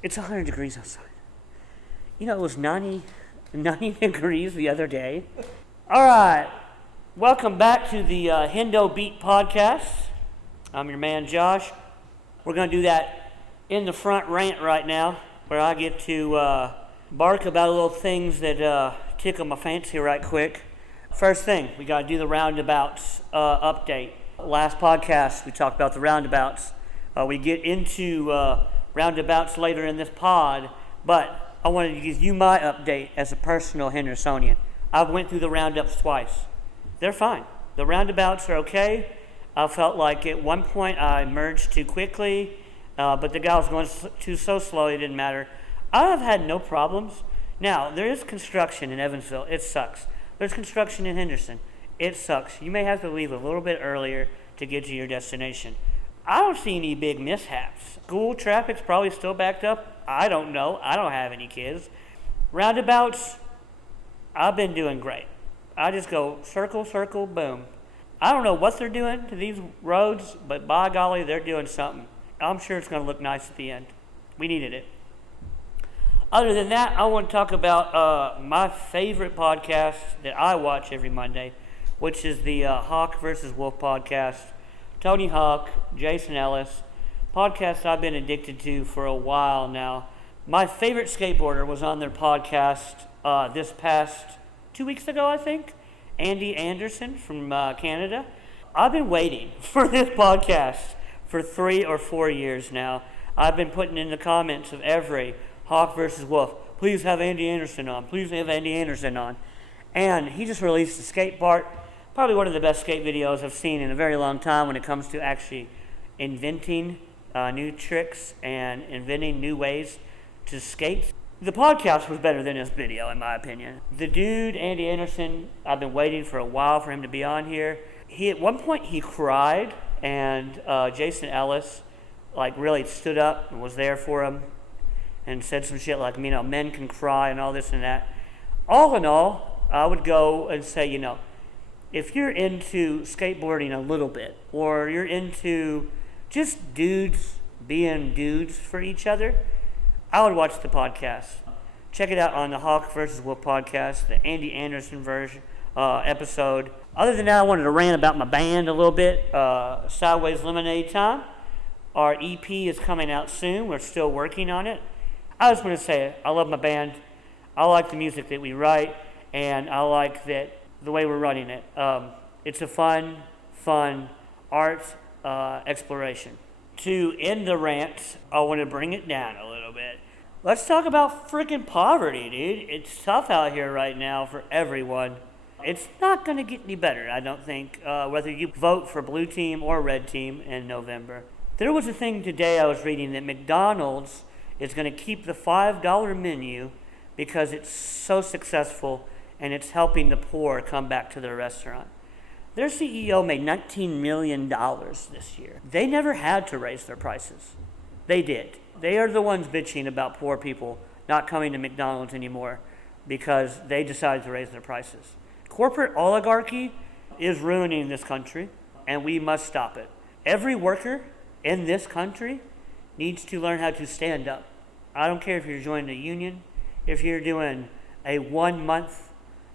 It's 100 degrees outside. You know, it was 90 degrees the other day. All right. Welcome back to the Hendo Beat podcast. I'm your man, Josh. We're going to do that in the front rant right now, where I get to bark about little things that tickle my fancy right quick. First thing, we got to do the roundabouts update. Last podcast, we talked about the roundabouts. We get into roundabouts later in this pod, but I wanted to give you my update as a personal Hendersonian. I've went through the roundabouts twice. They're fine. The roundabouts are okay. I felt like at one point I merged too quickly, but the guy was going so slow it didn't matter. I have had no problems. Now, there is construction in Evansville. It sucks. There's construction in Henderson. It sucks. You may have to leave a little bit earlier to get to your destination. I don't see any big mishaps. School traffic's probably still backed up. I don't know. I don't have any kids. Roundabouts, I've been doing great. I just go circle, circle, boom. I don't know what they're doing to these roads, but by golly, they're doing something. I'm sure it's going to look nice at the end. We needed it. Other than that, I want to talk about my favorite podcast that I watch every Monday, which is the Hawk versus Wolf podcast. Tony Hawk, Jason Ellis, podcast I've been addicted to for a while now. My favorite skateboarder was on their podcast this past 2 weeks ago, I think. Andy Anderson from Canada. I've been waiting for this podcast for 3 or 4 years now. I've been putting in the comments of every Hawk versus Wolf, please have Andy Anderson on, please have Andy Anderson on. And he just released a skate part, probably one of the best skate videos I've seen in a very long time when it comes to actually inventing new tricks and inventing new ways to skate. The podcast was better than this video, in my opinion. The dude, Andy Anderson, I've been waiting for a while for him to be on here. At one point, he cried, and Jason Ellis, really stood up and was there for him and said some shit like, men can cry and all this and that. All in all, I would go and say, if you're into skateboarding a little bit, or you're into just dudes being dudes for each other, I would watch the podcast. Check it out on the Hawk vs. Wolf podcast, the Andy Anderson version episode. Other than that, I wanted to rant about my band a little bit. Sideways Lemonade Time. Our EP is coming out soon. We're still working on it. I just want to say I love my band. I like the music that we write, and I like that the way we're running it. It's a fun art exploration. To end the rant, I want to bring it down a little bit. Let's talk about freaking poverty, dude. It's tough out here right now for everyone. It's not going to get any better, I don't think, whether you vote for blue team or red team in November. There was a thing today I was reading that McDonald's is going to keep the $5 menu because it's so successful and it's helping the poor come back to their restaurant. Their CEO made $19 million this year. They never had to raise their prices. They did. They are the ones bitching about poor people not coming to McDonald's anymore because they decided to raise their prices. Corporate oligarchy is ruining this country, and we must stop it. Every worker in this country needs to learn how to stand up. I don't care if you're joining a union, if you're doing a 1 month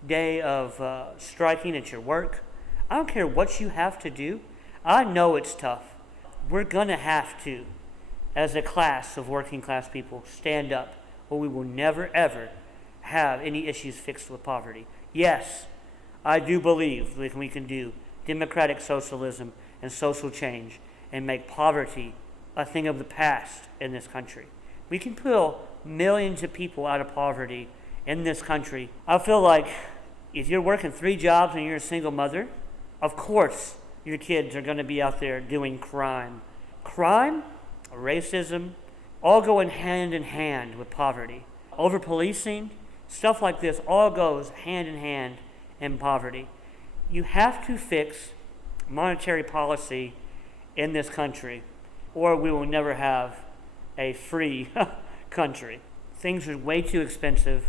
day of striking at your work. I don't care what you have to do. I know it's tough. We're going to have to, as a class of working class people, stand up, or we will never, ever have any issues fixed with poverty. Yes, I do believe that we can do democratic socialism and social change and make poverty a thing of the past in this country. We can pull millions of people out of poverty in this country. I feel like if you're working 3 jobs and you're a single mother, of course your kids are going to be out there doing crime. Crime, racism, all going hand in hand with poverty. Over-policing, stuff like this all goes hand in hand in poverty. You have to fix monetary policy in this country, or we will never have a free country. Things are way too expensive.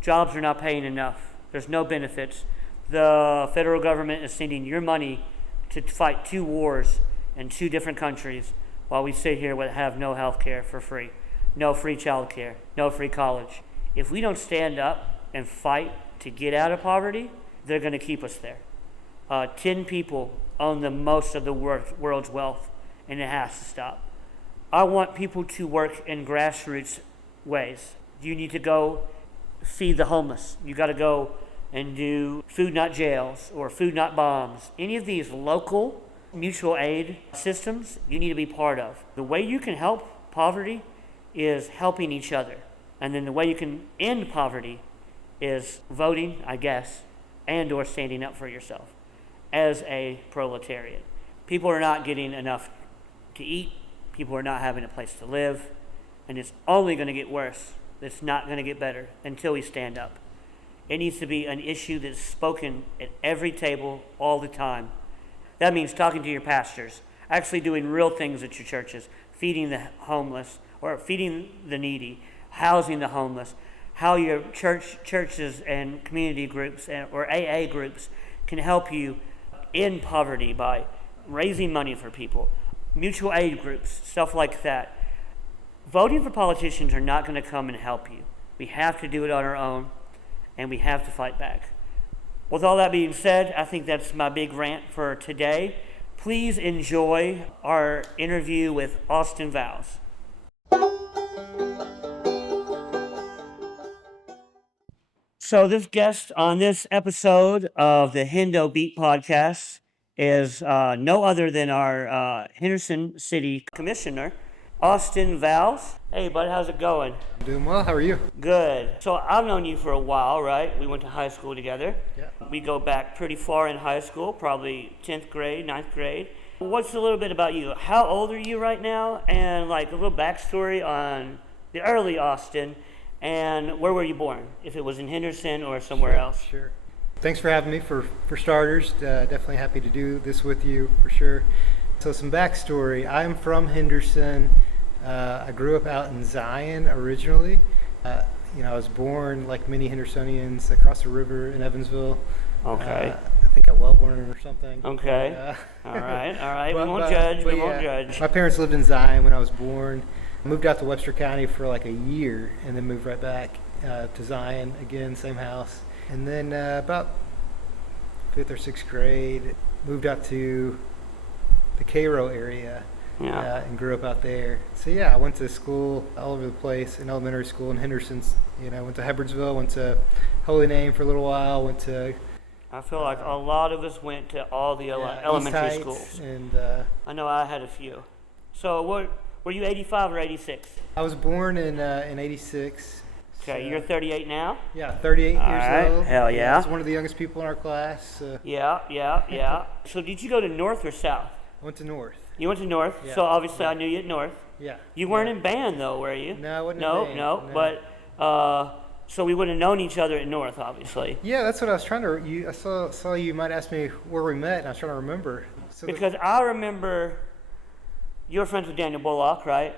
Jobs are not paying enough. There's no benefits. The federal government is sending your money to fight 2 wars in 2 different countries while we sit here and have no health care for free. no free childcare, no free college. If we don't stand up and fight to get out of poverty, they're going to keep us there. 10 people own the most of the world's wealth, and it has to stop. I want people to work in grassroots ways. You need to go feed the homeless. You got to go and do Food Not Jails or Food Not Bombs. Any of these local mutual aid systems you need to be part of. The way you can help poverty is helping each other. And then the way you can end poverty is voting, I guess, and or standing up for yourself as a proletariat. People are not getting enough to eat. People are not having a place to live. And it's only going to get worse. It's not going to get better until we stand up. It needs to be an issue that's spoken at every table all the time. That means talking to your pastors, actually doing real things at your churches, feeding the homeless or feeding the needy, housing the homeless, how your churches and community groups or AA groups can help you end poverty by raising money for people, mutual aid groups, stuff like that. Voting for politicians are not going to come and help you. We have to do it on our own, and we have to fight back. With all that being said, I think that's my big rant for today. Please enjoy our interview with Austin Vowels. So this guest on this episode of the Hendo Beat podcast is no other than our Henderson City Commissioner, Austin Vowels. Hey, bud, how's it going? I'm doing well. How are you? Good. So I've known you for a while, right? We went to high school together. Yeah. We go back pretty far in high school, probably 10th grade, 9th grade. What's a little bit about you? How old are you right now? And like a little backstory on the early Austin, and where were you born? If it was in Henderson or somewhere else. Sure. Thanks for having me for starters. Definitely happy to do this with you for sure. So some backstory. I'm from Henderson. I grew up out in Zion originally. I was born like many Hendersonians across the river in Evansville. Okay. I think at Wellborn or something. Okay. All right. But, we won't judge. We won't judge. My parents lived in Zion when I was born. I moved out to Webster County for like a year and then moved right back to Zion again, same house. And then about 5th or 6th grade, moved out to the Cairo area. Yeah. And grew up out there. So yeah, I went to school all over the place, in elementary school in Henderson. Went to Hebbardsville, went to Holy Name for a little while, went to... I feel like a lot of us went to all the elementary East Heights, schools. And I know I had a few. So were you 85 or 86? I was born in 86. Okay, so, you're 38 now? Yeah, 38 years right. old. Hell yeah. I was one of the youngest people in our class. Yeah. So did you go to North or South? I went to North. You went to North, Yeah. so obviously I knew you at North. Yeah. You weren't in band though, were you? No, I wasn't No, in band. no. But so we would have known each other at North, obviously. Yeah, that's what I was trying to. I saw you might ask me where we met, and I was trying to remember. So because I remember you were friends with Daniel Bullock, right?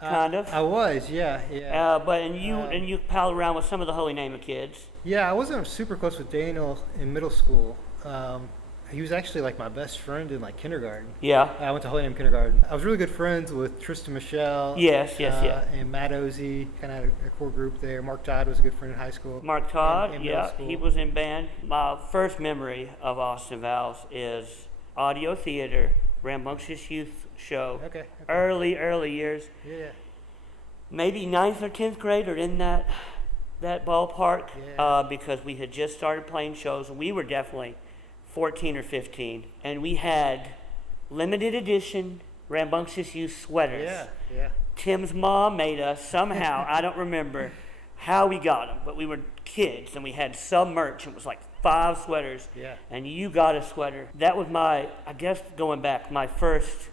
Kind of. I was, yeah. And you pal around with some of the Holy Name of kids. Yeah, I wasn't super close with Daniel in middle school. He was actually like my best friend in like kindergarten. Yeah. I went to Holy Name Kindergarten. I was really good friends with Tristan Michelle. Yes. And Matt Ozzie, kind of had a core group there. Mark Todd was a good friend in high school. Mark Todd, in middle school. he was in band. My first memory of Austin Vowels is audio theater, Rambunctious Youth Show. Okay. Early years. Yeah. Maybe 9th or 10th grade or in that ballpark. Yeah. Because we had just started playing shows, and we were definitely 14 or 15, and we had limited edition Rambunctious Youth sweaters. Yeah. Tim's mom made us somehow. I don't remember how we got them, but we were kids, and we had some merch. It was like 5 sweaters, and you got a sweater. That was my first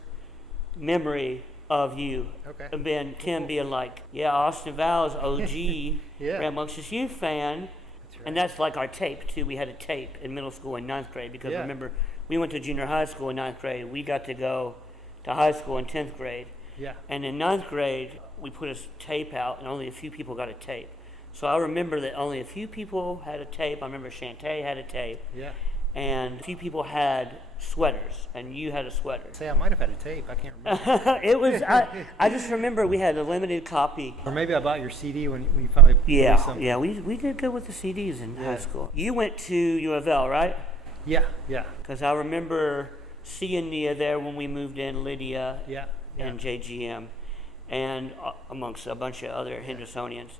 memory of you. Okay. And then Tim being like, Austin Vowels, OG, Rambunctious Youth fan. Right. And that's like our tape, too. We had a tape in middle school in 9th grade because remember, we went to junior high school in 9th grade. We got to go to high school in 10th grade. Yeah. And in 9th grade, we put a tape out, and only a few people got a tape. So I remember that only a few people had a tape. I remember Shantae had a tape. Yeah. and a few people had sweaters, and you had a sweater. Say, I might have had a tape. I can't remember. It was, I just remember we had a limited copy. Or maybe I bought your CD when you finally released something. Yeah, we did good with the CDs in high school. You went to U of L, right? Yeah. Because I remember seeing Nia there when we moved in, Lydia and JGM, and amongst a bunch of other Hendersonians.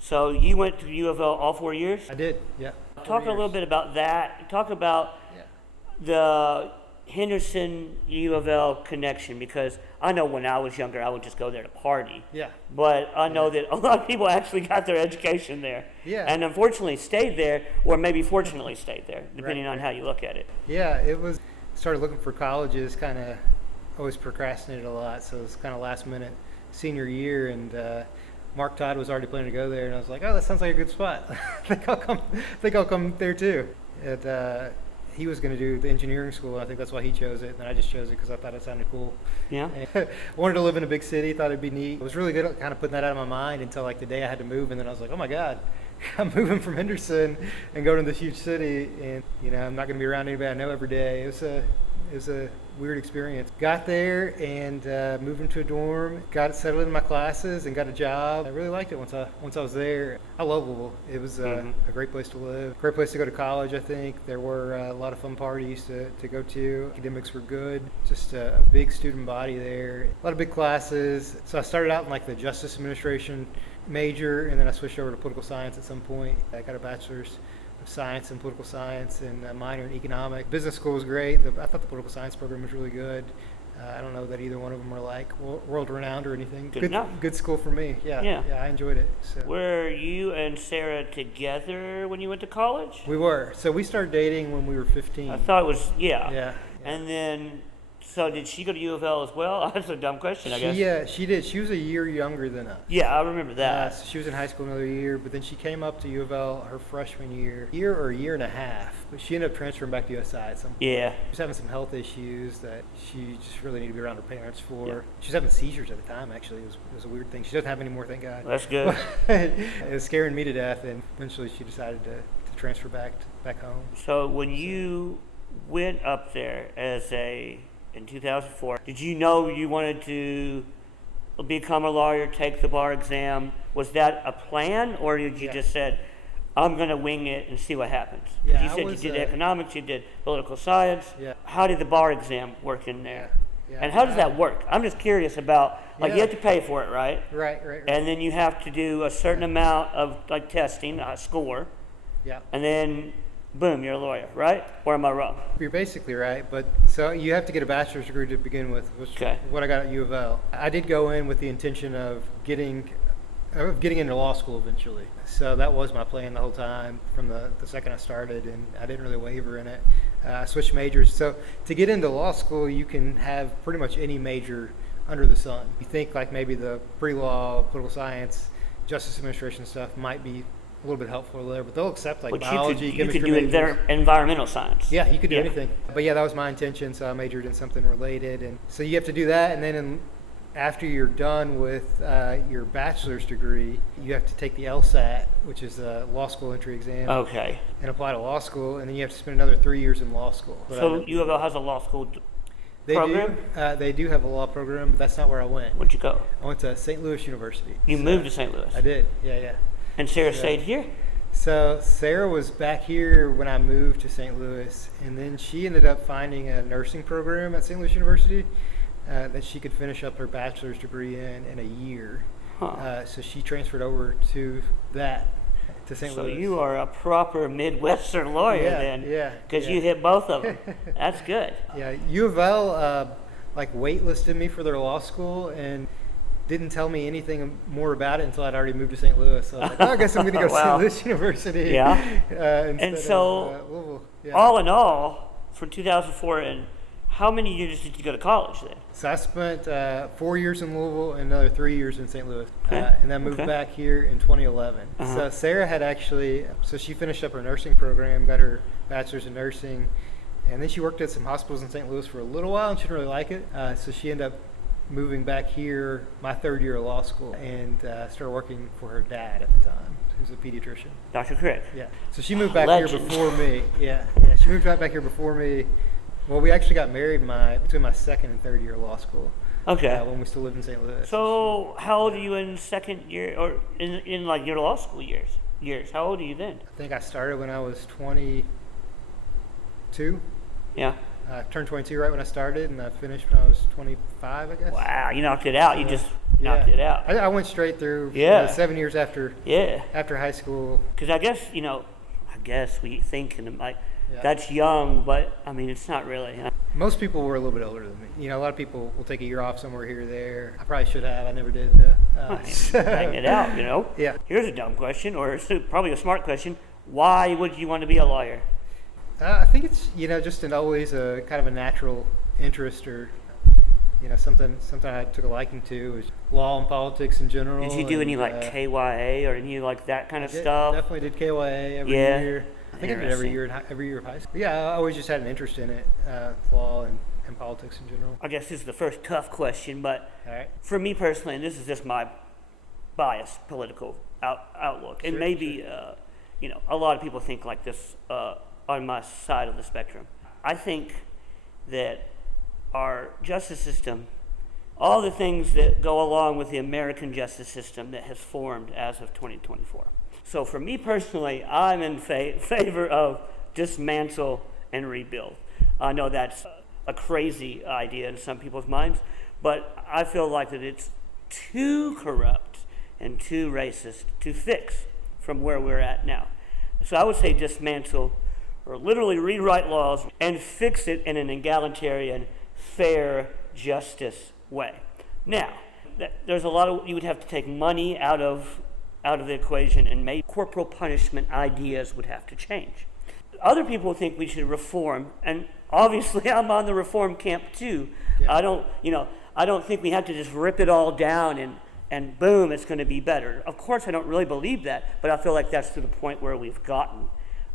So you went to U of L all 4 years? I did, yeah. Talk a little bit about that. Talk about the Henderson U of L connection, because I know when I was younger I would just go there to party. Yeah. But I know that a lot of people actually got their education there. Yeah. And unfortunately stayed there, or maybe fortunately stayed there, depending on how you look at it. Yeah, it was, started looking for colleges, kind of always procrastinated a lot, so it was kind of last minute senior year, and Mark Todd was already planning to go there, and I was like, oh, that sounds like a good spot. I think I'll come there too. And he was going to do the engineering school, and I think that's why he chose it, and I just chose it because I thought it sounded cool. Yeah. I wanted to live in a big city, thought it'd be neat. I was really good at kind of putting that out of my mind until like the day I had to move, and then I was like, oh my God, I'm moving from Henderson and going to this huge city, and I'm not going to be around anybody I know every day. It was a weird experience. Got there and moved into a dorm, got settled in my classes, and got a job. I really liked it once I was there. I love Louisville. It was a great place to live, great place to go to college. I think there were a lot of fun parties to go to. Academics were good. Just a big student body there. A lot of big classes. So I started out in like the Justice Administration major, and then I switched over to political science at some point. I got a bachelor's of science and political science, and a minor in economics. Business school was great. I thought the political science program was really good. I don't know that either one of them were like world renowned or anything. Good school for me. Yeah, I enjoyed it. So. Were you and Sarah together when you went to college? We were. So we started dating when we were 15. I thought it was, Yeah. And then, so did she go to U of L as well? That's a dumb question, I guess. Yeah, she did. She was a year younger than us. Yeah, I remember that. So she was in high school another year, but then she came up to U of L her freshman year or a year and a half. But she ended up transferring back to USI at some point. Yeah. She was having some health issues that she just really needed to be around her parents for. Yeah. She was having seizures at the time, actually. It was a weird thing. She doesn't have any more, thank God. That's good. It was scaring me to death, and eventually she decided to transfer back home. So when you went up there in 2004, did you know you wanted to become a lawyer, take the bar exam? Was that a plan, or did you just said, I'm going to wing it and see what happens? Yeah, you said you did economics, you did political science. Yeah. How did the bar exam work in there? Yeah. And how does that work? I'm just curious about, you have to pay for it, right? Right. And then you have to do a certain amount of testing, a score. Yeah. And then boom, you're a lawyer, right? Or am I wrong? You're basically right, but so you have to get a bachelor's degree to begin with, which is what I got at U of L. I did go in with the intention of getting into law school eventually. So that was my plan the whole time from the second I started, and I didn't really waver in it. I switched majors. So to get into law school, you can have pretty much any major under the sun. You think like maybe the pre-law, political science, justice administration stuff might be a little bit helpful there, but they'll accept like biology, chemistry. You could do environmental science. Yeah, you could do anything. But yeah, that was my intention, so I majored in something related. And so you have to do that, and then after you're done with your bachelor's degree, you have to take the LSAT, which is a law school entry exam. Okay. And apply to law school, and then you have to spend another 3 years in law school. So U of L has a law school program? They do have a law program, but that's not where I went. Where'd you go? I went to St. Louis University. You moved to St. Louis? I did, yeah. And Sarah stayed here? So Sarah was back here when I moved to St. Louis, and then she ended up finding a nursing program at St. Louis University that she could finish up her bachelor's degree in a year. So she transferred over to St. Louis. So you are a proper Midwestern lawyer then. Yeah. Because you hit both of them. That's good. Yeah, U of L waitlisted me for their law school and didn't tell me anything more about it until I'd already moved to St. Louis. So I was like, I guess I'm going to go to St. Louis University. Yeah. And so, Louisville. Yeah. All in all, from 2004, and how many years did you go to college then? So I spent 4 years in Louisville and another 3 years in St. Louis. And then moved back here in 2011. So Sarah had she finished up her nursing program, got her bachelor's in nursing, and then she worked at some hospitals in St. Louis for a little while, and she didn't really like it. So she ended up moving back here my third year of law school and started working for her dad at the time, who's a pediatrician. Dr. Crick. Yeah. So she moved back Legend. here before me. Yeah. She moved right back here before me. Well, we actually got married between my second and third year of law school. Okay. When we still lived in St. Louis. So how old are you in second year, or in like your law school years? How old are you then? I think I started when I was 22. Yeah. I turned 22 right when I started, and I finished when I was 25, I guess. Wow, you knocked it out. You just Yeah. knocked it out. I went straight through Yeah. 7 years after Yeah. high school. Because I guess we think like Yeah. that's young, but I mean it's not really. Most people were a little bit older than me. A lot of people will take a year off somewhere here or there. I probably should have. I never did, though. Bang it out, Yeah. Here's a dumb question, or it's probably a smart question. Why would you want to be a lawyer? I think it's just always a kind of a natural interest, or something I took a liking to is law and politics in general. Did you do any like KYA or any like that kind of stuff? Definitely did KYA every Yeah. year. I think I did every year of high school. Yeah, I always just had an interest in it, law and politics in general. I guess this is the first tough question, but All right. for me personally, and this is just my biased political outlook, and Sure, maybe a lot of people think like this on my side of the spectrum. I think that our justice system, all the things that go along with the American justice system that has formed as of 2024. So for me personally, I'm in favor of dismantle and rebuild. I know that's a crazy idea in some people's minds, but I feel like that it's too corrupt and too racist to fix from where we're at now. So I would say dismantle, or literally rewrite laws and fix it in an egalitarian, fair justice way. Now, there's a lot of, you would have to take money out of the equation, and maybe corporal punishment ideas would have to change. Other people think we should reform, and obviously I'm on the reform camp too. Yeah. I don't think we have to just rip it all down and boom, it's going to be better. Of course, I don't really believe that, but I feel like that's to the point where we've gotten.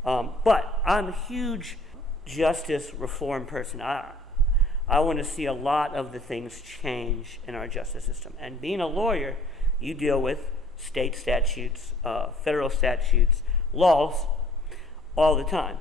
But I'm a huge justice reform person. I want to see a lot of the things change in our justice system. And being a lawyer, you deal with state statutes, federal statutes, laws all the time.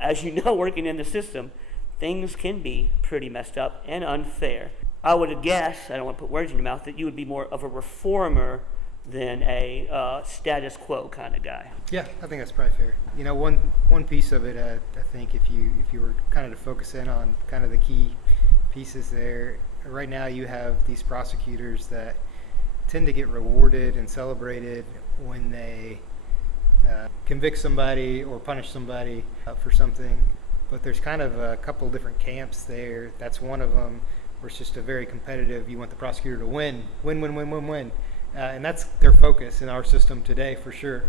As you know, working in the system, things can be pretty messed up and unfair. I would guess, I don't want to put words in your mouth, that you would be more of a reformer than a status quo kind of guy. Yeah, I think that's probably fair. One piece of it, I think, if you were kind of to focus in on kind of the key pieces there, right now you have these prosecutors that tend to get rewarded and celebrated when they convict somebody or punish somebody for something. But there's kind of a couple different camps there. That's one of them, where it's just a very competitive, you want the prosecutor to win. And that's their focus in our system today, for sure.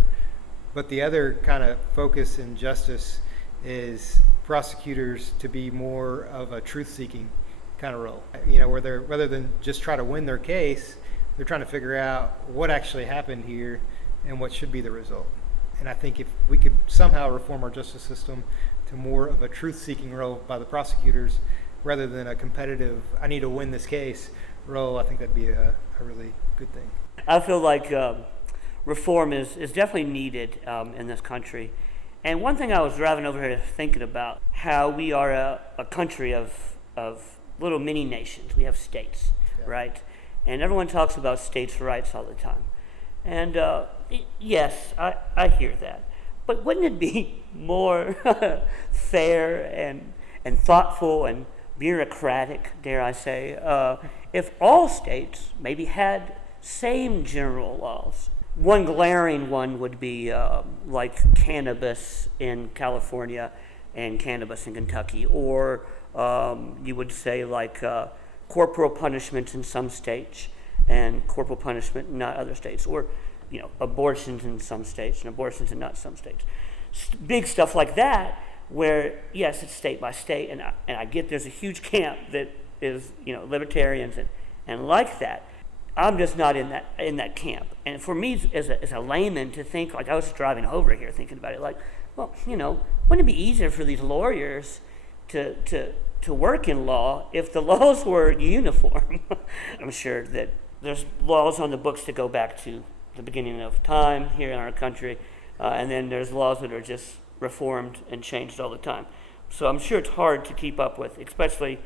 But the other kind of focus in justice is prosecutors to be more of a truth-seeking kind of role. Where they're, rather than just try to win their case, they're trying to figure out what actually happened here and what should be the result. And I think if we could somehow reform our justice system to more of a truth-seeking role by the prosecutors, rather than a competitive, I need to win this case role, I think that'd be a really good thing. I feel like reform is definitely needed in this country. And one thing I was driving over here thinking about, how we are a country of little mini nations. We have states, Yeah. right? And everyone talks about states' rights all the time. And yes, I hear that. But wouldn't it be more fair and thoughtful and bureaucratic, dare I say, if all states maybe had same general laws? One glaring one would be like cannabis in California and cannabis in Kentucky, or you would say like corporal punishments in some states and corporal punishment in not other states, or abortions in some states and abortions in not some states. Big stuff like that, where yes, it's state by state, and I get there's a huge camp that is libertarians and like that. I'm just not in that camp. And for me as a layman to think, like I was driving over here thinking about it, like, well, wouldn't it be easier for these lawyers to to work in law if the laws were uniform. I'm sure that there's laws on the books that go back to the beginning of time here in our country, and then there's laws that are just reformed and changed all the time. So I'm sure it's hard to keep up with, especially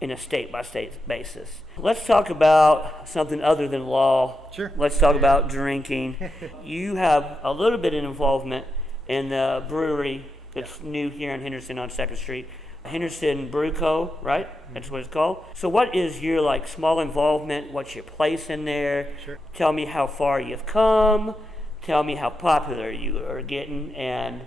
in a state-by-state basis. Let's talk about something other than law. Sure. Let's talk about drinking. You have a little bit of involvement in the brewery that's new here in Henderson on 2nd Street. Henderson Brewing Co, right? That's what it's called. So what is your small involvement? What's your place in there? Sure. Tell me how far you've come. Tell me how popular you are getting, and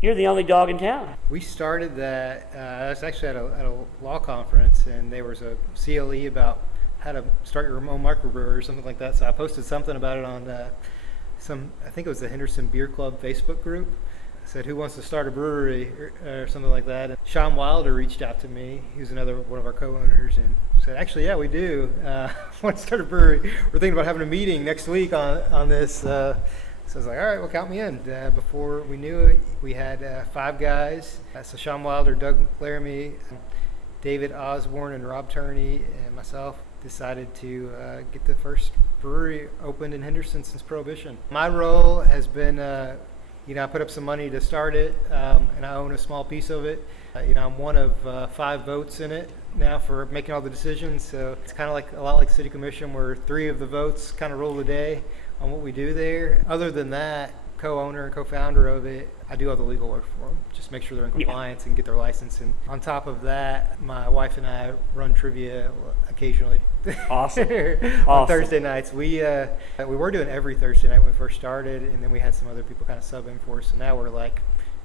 you're the only dog in town. We started that, I was actually at a law conference, and there was a CLE about how to start your own microbrewery or something like that. So I posted something about it on I think it was the Henderson Beer Club Facebook group. I said, who wants to start a brewery or something like that? And Sean Wilder reached out to me. He was another one of our co-owners, and said, actually, yeah, we do. Want to start a brewery. We're thinking about having a meeting next week on this. So I was like, all right, well, count me in. Before we knew it, we had 5 guys. So Sean Wilder, Doug Laramie, David Osborne, and Rob Turney, and myself decided to get the first brewery opened in Henderson since Prohibition. My role has been, I put up some money to start it, and I own a small piece of it. I'm one of 5 votes in it now for making all the decisions. So it's kind of a lot like City Commission, where 3 of the votes kind of rule the day on what we do there. Other than that, co-owner and co-founder of it, I do all the legal work for them. Just make sure they're in compliance and get their license. And on top of that, my wife and I run trivia occasionally. Awesome. On Thursday nights. We were doing every Thursday night when we first started, and then we had some other people kind of sub in for us. So now we're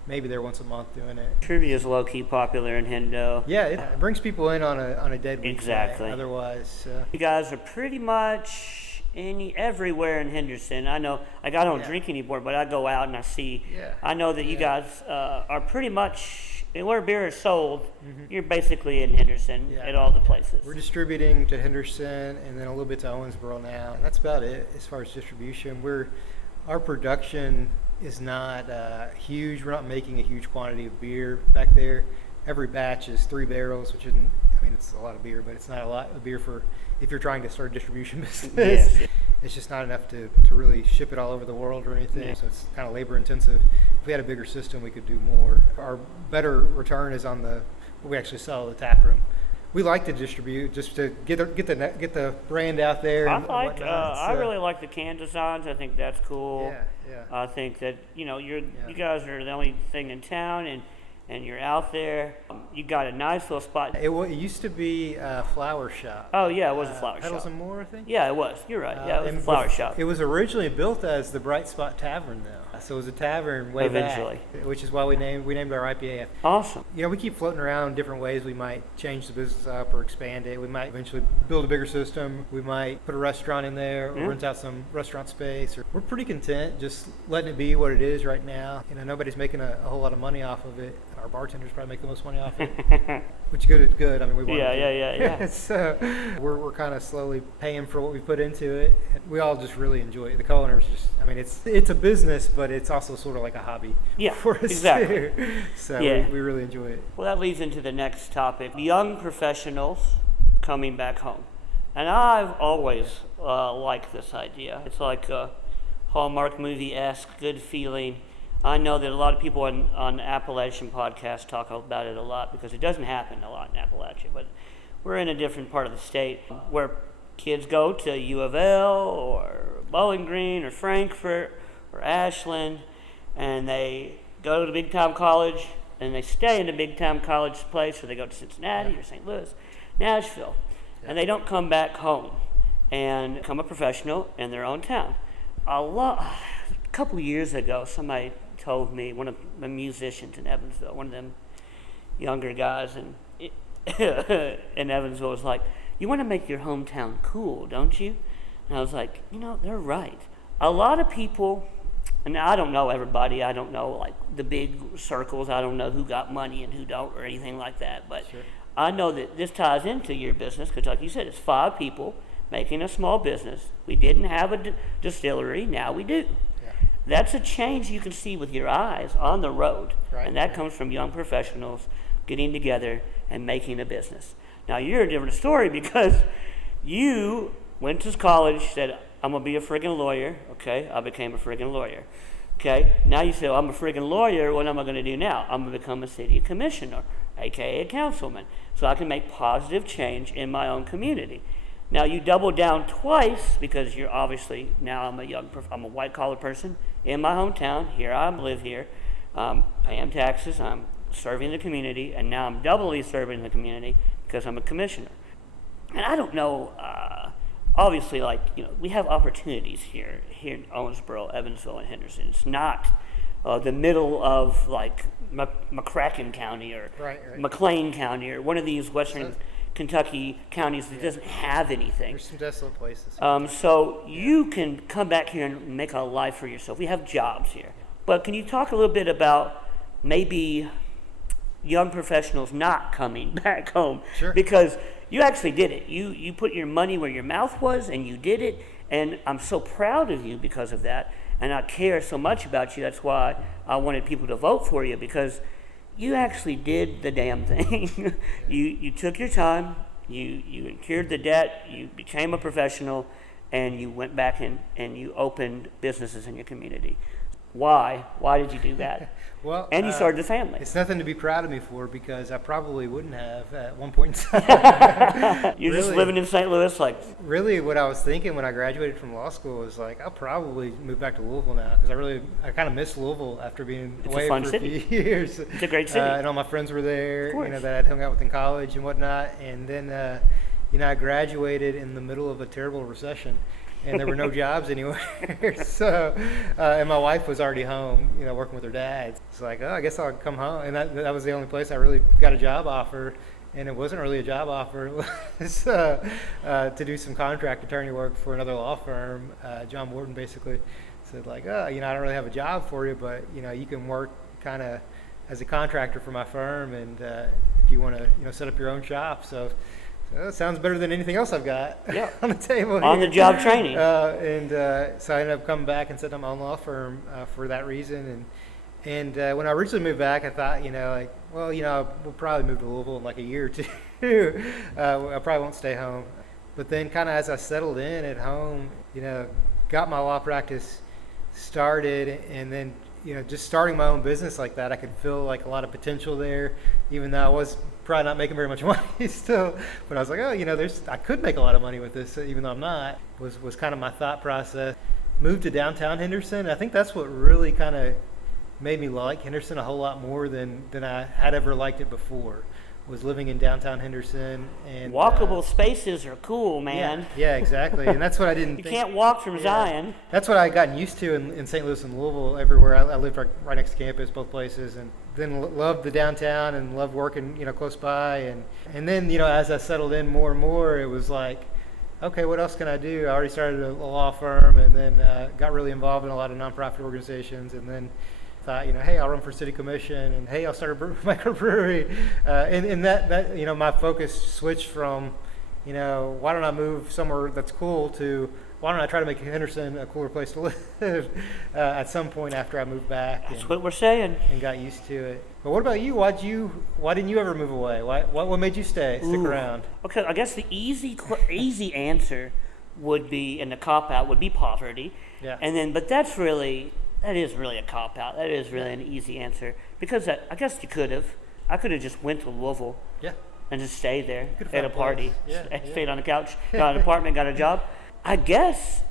maybe there once a month doing it. Trivia is low-key popular in Hendo. Yeah, it brings people in on a dead week. Exactly. Night. Otherwise, you guys are pretty much everywhere in Henderson. I know, I don't drink anymore, but I go out and I see. Yeah. I know that you guys are pretty much where beer is sold. You're basically in Henderson at all the places. We're distributing to Henderson and then a little bit to Owensboro now, and that's about it as far as distribution. Our production is not huge. We're not making a huge quantity of beer back there. Every batch is 3 barrels, which isn't, it's a lot of beer, but it's not a lot of beer for if you're trying to start a distribution business. Yes. It's just not enough to really ship it all over the world or anything. Yeah. So it's kind of labor intensive. If we had a bigger system, we could do more. Our better return is on what we actually sell at the tap room. We like to distribute just to get the brand out there. I really like the can designs. I think that's cool. Yeah. I think that you guys are the only thing in town, and you're out there. You got a nice little spot. It used to be a flower shop. Oh yeah, it was a flower shop. Pedals and More, I think. Yeah, it was. You're right. Yeah, it was a flower shop. It was originally built as the Bright Spot Tavern, though. So it was a tavern way eventually, back, which is why we named our IPA. Awesome. We keep floating around different ways we might change the business up or expand it. We might eventually build a bigger system. We might put a restaurant in there or rent out some restaurant space. We're pretty content just letting it be what it is right now. Nobody's making a whole lot of money off of it. Our bartenders probably make the most money off it, which is good. We want Yeah. So we're kind of slowly paying for what we put into it. We all just really enjoy it. The co-owners it's a business, but it's also sort of like a hobby for us exactly. too. So we really enjoy it. Well, that leads into the next topic: young professionals coming back home. And I've always liked this idea. It's like a Hallmark movie-esque, good feeling. I know that a lot of people on Appalachian podcasts talk about it a lot because it doesn't happen a lot in Appalachia, but we're in a different part of the state where kids go to U of L or Bowling Green or Frankfurt or Ashland, and they go to big time college, and they stay in a big time college place, or they go to Cincinnati or St. Louis, Nashville, and they don't come back home and become a professional in their own town. A couple of years ago, somebody told me, one of the musicians in Evansville, one of them younger guys in Evansville was like, you want to make your hometown cool, don't you? And I was like, they're right. A lot of people, and I don't know everybody, I don't know the big circles, I don't know who got money and who don't or anything like that, but sure. I know that this ties into your business because like you said, it's 5 people making a small business. We didn't have a distillery, now we do. That's a change you can see with your eyes on the road, and that comes from young professionals getting together and making a business. Now, you're a different story because you went to college, said, I'm going to be a friggin' lawyer. Okay, I became a friggin' lawyer. Okay, now you say, I'm a friggin' lawyer. What am I going to do now? I'm going to become a city commissioner, aka a councilman, so I can make positive change in my own community. Now you double down twice because you're obviously, now I'm a white collar person in my hometown. Here I live here, paying taxes, I'm serving the community, and now I'm doubly serving the community because I'm a commissioner. And I don't know, obviously, we have opportunities here in Owensboro, Evansville, and Henderson. It's not the middle of McCracken County or McLean County or one of these western Kentucky counties that doesn't have anything. There's some desolate places. So you can come back here and make a life for yourself. We have jobs here. But can you talk a little bit about maybe young professionals not coming back home? Sure. Because you actually did it. You put your money where your mouth was, and you did it. And I'm so proud of you because of that. And I care so much about you. That's why I wanted people to vote for you, because you actually did the damn thing. You took your time. You incurred the debt. You became a professional, and you went back and you opened businesses in your community. Why? Why did you do that? Well, and you started a family. It's nothing to be proud of me for, because I probably wouldn't have at one point in time. You're just living in St. Louis, Really, what I was thinking when I graduated from law school was I'll probably move back to Louisville now, because I kind of miss Louisville after being away for a few years. It's a great city. And all my friends were there, that I'd hung out with in college and whatnot. And then, I graduated in the middle of a terrible recession. And there were no jobs anywhere. So, and my wife was already home, working with her dad. It's I guess I'll come home. And that was the only place I really got a job offer. And it wasn't really a job offer. It was to do some contract attorney work for another law firm. John Morton basically said I don't really have a job for you, but, you can work kind of as a contractor for my firm. And if you want to, set up your own shop. So that sounds better than anything else I've got on the table. On the job training. So I ended up coming back and setting up my own law firm for that reason. And when I originally moved back, I thought, we'll probably move to Louisville in a year or two. I probably won't stay home. But then kind of as I settled in at home, got my law practice started, and then just starting my own business like that, I could feel a lot of potential there, even though I was probably not making very much money still. But I was I could make a lot of money with this, even though I'm not, was kind of my thought process. Moved to downtown Henderson. I think that's what really kind of made me like Henderson a whole lot more than I had ever liked it before. Was living in downtown Henderson, and walkable spaces are cool, man. Yeah, exactly. And that's what I didn't. You can't walk from Zion. That's what I gotten used to in St. Louis and Louisville. Everywhere I lived right next to campus, both places, and then loved the downtown and loved working, close by. And then as I settled in more and more, it was okay, what else can I do? I already started a law firm, and then got really involved in a lot of nonprofit organizations, and then thought, hey, I'll run for city commission, and hey, I'll start a microbrewery. And that my focus switched from, why don't I move somewhere that's cool to why don't I try to make Henderson a cooler place to live at some point after I moved back. That's what we're saying. And got used to it. But what about you? Why didn't you ever move away? What made you stick around? Okay, I guess the easy answer would be, and the cop-out would be poverty. Yeah. And then, but that is really a cop-out. That is really an easy answer. Because I guess you could have. I could have just went to Louisville. Yeah. And just stayed there at a party. Yeah. Stayed on the couch, got an apartment, got a job. I guess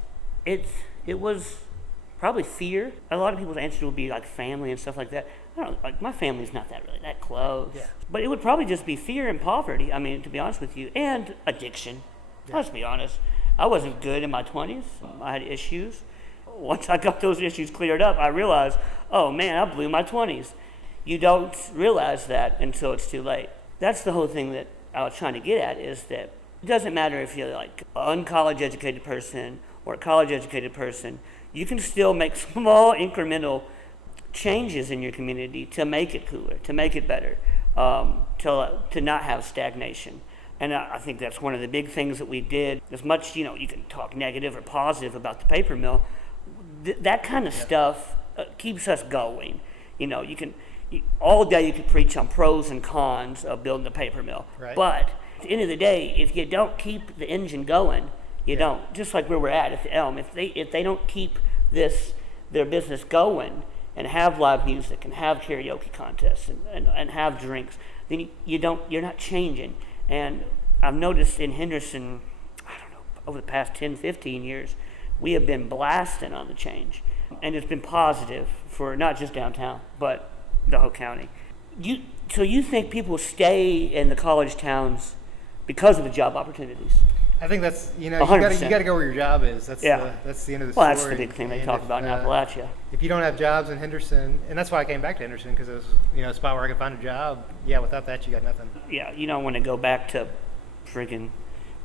it was probably fear. A lot of people's answer would be family and stuff like that. I don't know, my family's not that close. Yeah. But it would probably just be fear and poverty, to be honest with you, and addiction. Yeah. Let's be honest. I wasn't good in my 20s. I had issues. Once I got those issues cleared up, I realized, oh man, I blew my 20s. You don't realize that until it's too late. That's the whole thing that I was trying to get at, is that it doesn't matter if you're an uncollege educated person or a college educated person. You can still make small incremental changes in your community to make it cooler, to make it better, to not have stagnation. And I think that's one of the big things that we did. As much, you can talk negative or positive about the paper mill, that kind of stuff keeps us going. You all day you could preach on pros and cons of building a paper mill. Right. But at the end of the day, if you don't keep the engine going, you don't. Just like where we're at the Elm, if they don't keep their business going and have live music and have karaoke contests and have drinks, then you're not changing. And I've noticed in Henderson, I don't know, over the past 10, 15 years, we have been blasting on the change. And it's been positive for not just downtown, but the whole county. So you think people stay in the college towns because of the job opportunities? I think that's, you 100%. got to go where your job is. That's the end of the story. Well, that's the big thing they talk about in Appalachia. If you don't have jobs in Henderson, and that's why I came back to Henderson, because it was, a spot where I could find a job. Yeah, without that, you got nothing. Yeah, you don't want to go back to friggin'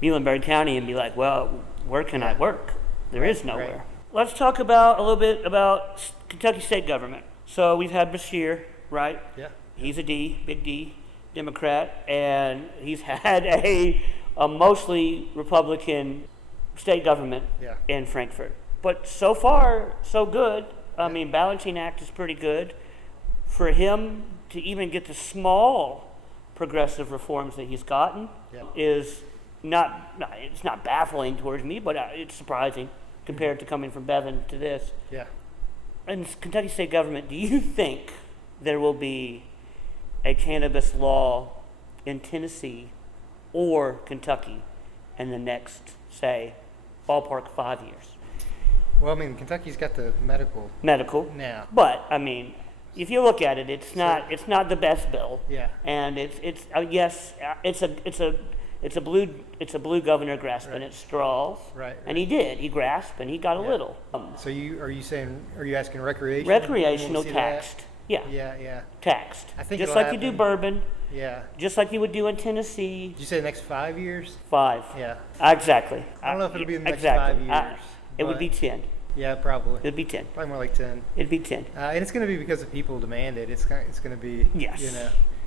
Muhlenberg County and be like, well, where can I work? There is nowhere. Right. Let's talk a little bit about Kentucky state government. So we've had Bashir, right? Yeah. He's a big D, Democrat, and he's had a mostly Republican state government in Frankfort. But so far, so good. I mean, Balancing Act is pretty good. For him to even get the small progressive reforms that he's gotten is it's not baffling towards me, but it's surprising compared to coming from Bevan to this. Yeah. In Kentucky state government, do you think there will be a cannabis law in Tennessee or Kentucky in the next, say, ballpark 5 years? Well, I mean, Kentucky's got the medical now. But I mean, if you look at it, it's not the best bill. Yeah. And it's a blue governor grasping at straws. Right. And he grasped and he got a little. So are you asking recreational? Recreational taxed. Yeah. Yeah. Taxed. I think just it'll like you do happen. bourbon. Yeah. Just like you would do in Tennessee. Did you say the next 5 years? 5. Yeah. Exactly. I don't know if it'll be the next exactly. 5 years. It would be 10. Yeah, probably. It'd be 10. Probably more like 10. It'd be 10. And it's going to be because of people demand it. It's going to be. Yes.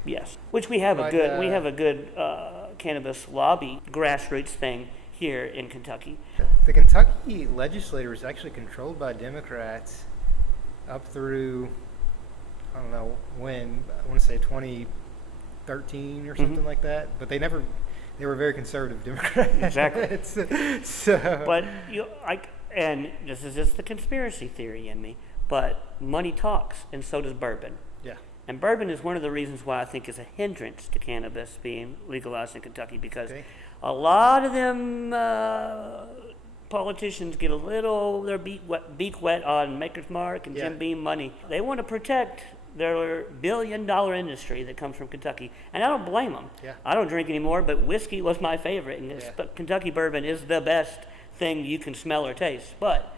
Yes. Which we have a good cannabis lobby grassroots thing here in Kentucky. The Kentucky legislature is actually controlled by Democrats up through, I don't know when, I want to say 2013 or something like that. But they were very conservative Democrats. Exactly. But and this is just the conspiracy theory in me, but money talks, and so does bourbon. Yeah. And bourbon is one of the reasons why I think is a hindrance to cannabis being legalized in Kentucky, because a lot of them politicians get their beak wet on Maker's Mark and Jim Beam money. They want to protect their billion-dollar industry that comes from Kentucky, and I don't blame them. Yeah. I don't drink anymore, but whiskey was my favorite, and Kentucky bourbon is the best thing you can smell or taste. But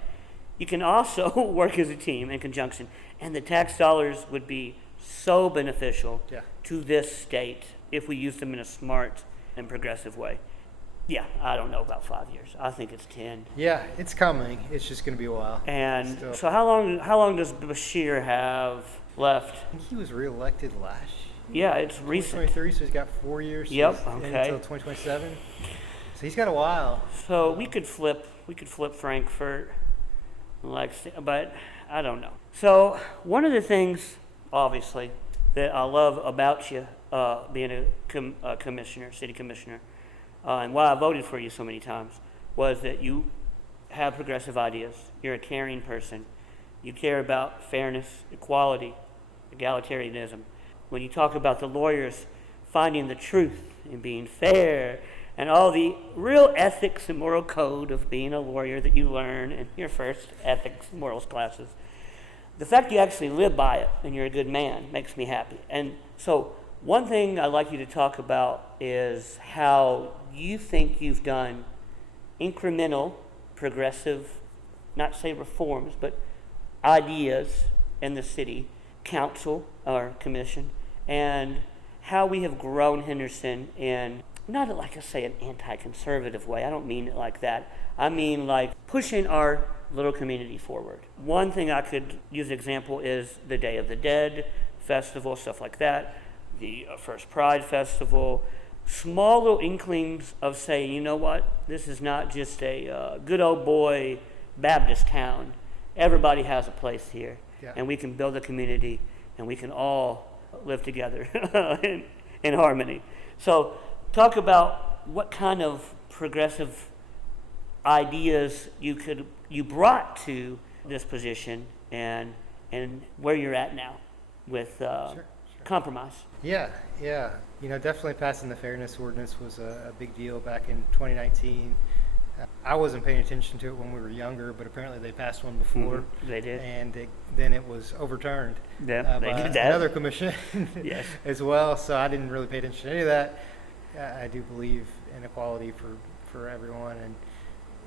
you can also work as a team in conjunction, and the tax dollars would be so beneficial to this state if we use them in a smart and progressive way. Yeah, I don't know about 5 years. I think it's 10. Yeah, it's coming. It's just going to be a while. And so how long does Bashir have left? I think he was reelected last year. Yeah, it's recent. 2023, so he's got 4 years. Yep. Until 2027. So he's got a while. So we could flip Frankfurt, but I don't know. So one of the things, obviously, that I love about you being a commissioner, city commissioner, and why I voted for you so many times, was that you have progressive ideas. You're a caring person. You care about fairness, equality, egalitarianism. When you talk about the lawyers finding the truth and being fair, and all the real ethics and moral code of being a lawyer that you learn in your first ethics and morals classes, the fact you actually live by it and you're a good man makes me happy. And so one thing I'd like you to talk about is how you think you've done incremental, progressive, not say reforms, but ideas in the city council or commission, and how we have grown Henderson in, not like I say an anti-conservative way, I don't mean it like that. I mean like pushing our little community forward. One thing I could use an example is the Day of the Dead festival, stuff like that, the First Pride Festival, small little inklings of saying, you know what, this is not just a good old boy Baptist town. Everybody has a place here, and we can build a community and we can all live together in harmony. So talk about what kind of progressive ideas you brought to this position and where you're at now with Sure. compromise. Yeah. Definitely passing the fairness ordinance was a big deal back in 2019. I wasn't paying attention to it when we were younger, but apparently they passed one before. They did. And then it was overturned Yeah, they by did that. another commission Yes. as well. So I didn't really pay attention to any of that. I do believe in equality for everyone, and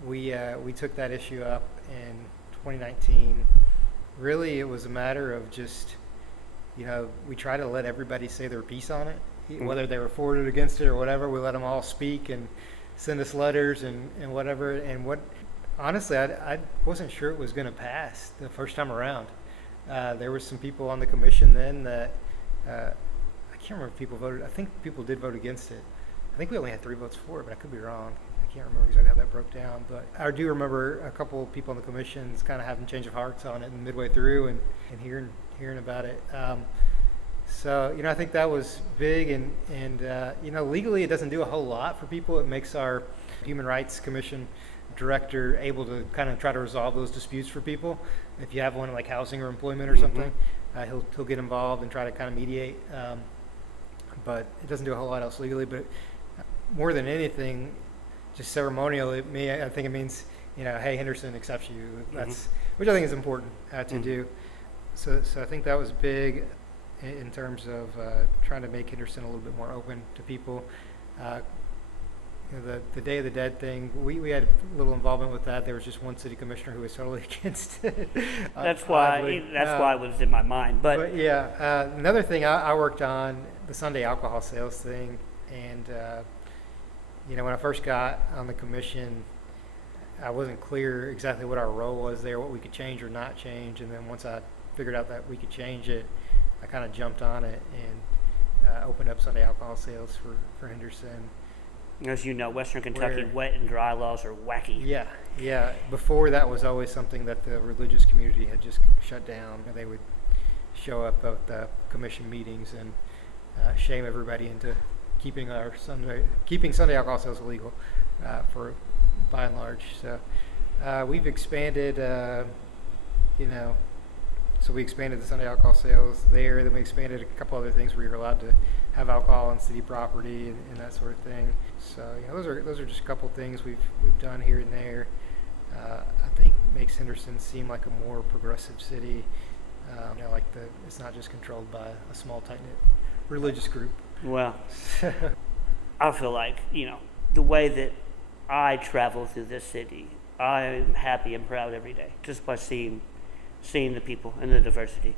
we took that issue up in 2019. Really, it was a matter of just, we try to let everybody say their piece on it, whether they were for it or against it or whatever. We let them all speak and send us letters and whatever. And honestly, I wasn't sure it was going to pass the first time around. There were some people on the commission then that, I can't remember if people voted. I think people did vote against it. I think we only had 3 votes for it, but I could be wrong. I can't remember exactly how that broke down. But I do remember a couple of people on the commissions kind of having change of hearts on it midway through and hearing about it. So, I think that was big, and legally it doesn't do a whole lot for people. It makes our Human Rights Commission director able to kind of try to resolve those disputes for people. If you have one like housing or employment or something, he'll get involved and try to kind of mediate. But it doesn't do a whole lot else legally. But more than anything, just ceremonial, I think it means, hey, Henderson accepts you. Which I think is important to do. So I think that was big in terms of trying to make Henderson a little bit more open to people. The Day of the Dead thing, we had a little involvement with that. There was just one city commissioner who was totally against it. That's why it was in my mind. But yeah, another thing I worked on, the Sunday alcohol sales thing, and when I first got on the commission, I wasn't clear exactly what our role was there, what we could change or not change, and then once I figured out that we could change it, I kind of jumped on it and opened up Sunday alcohol sales for Henderson. As you know, Western Kentucky wet and dry laws are wacky. Yeah. Before that was always something that the religious community had just shut down. They would show up at the commission meetings and shame everybody into keeping Sunday alcohol sales illegal for by and large. So we've expanded, so we expanded the Sunday alcohol sales there. Then we expanded a couple other things where you're allowed to have alcohol on city property and that sort of thing. So those are just a couple things we've done here and there. I think makes Henderson seem like a more progressive city. It's not just controlled by a small tight-knit religious group. Well, I feel like the way that I travel through this city, I'm happy and proud every day just by seeing the people and the diversity.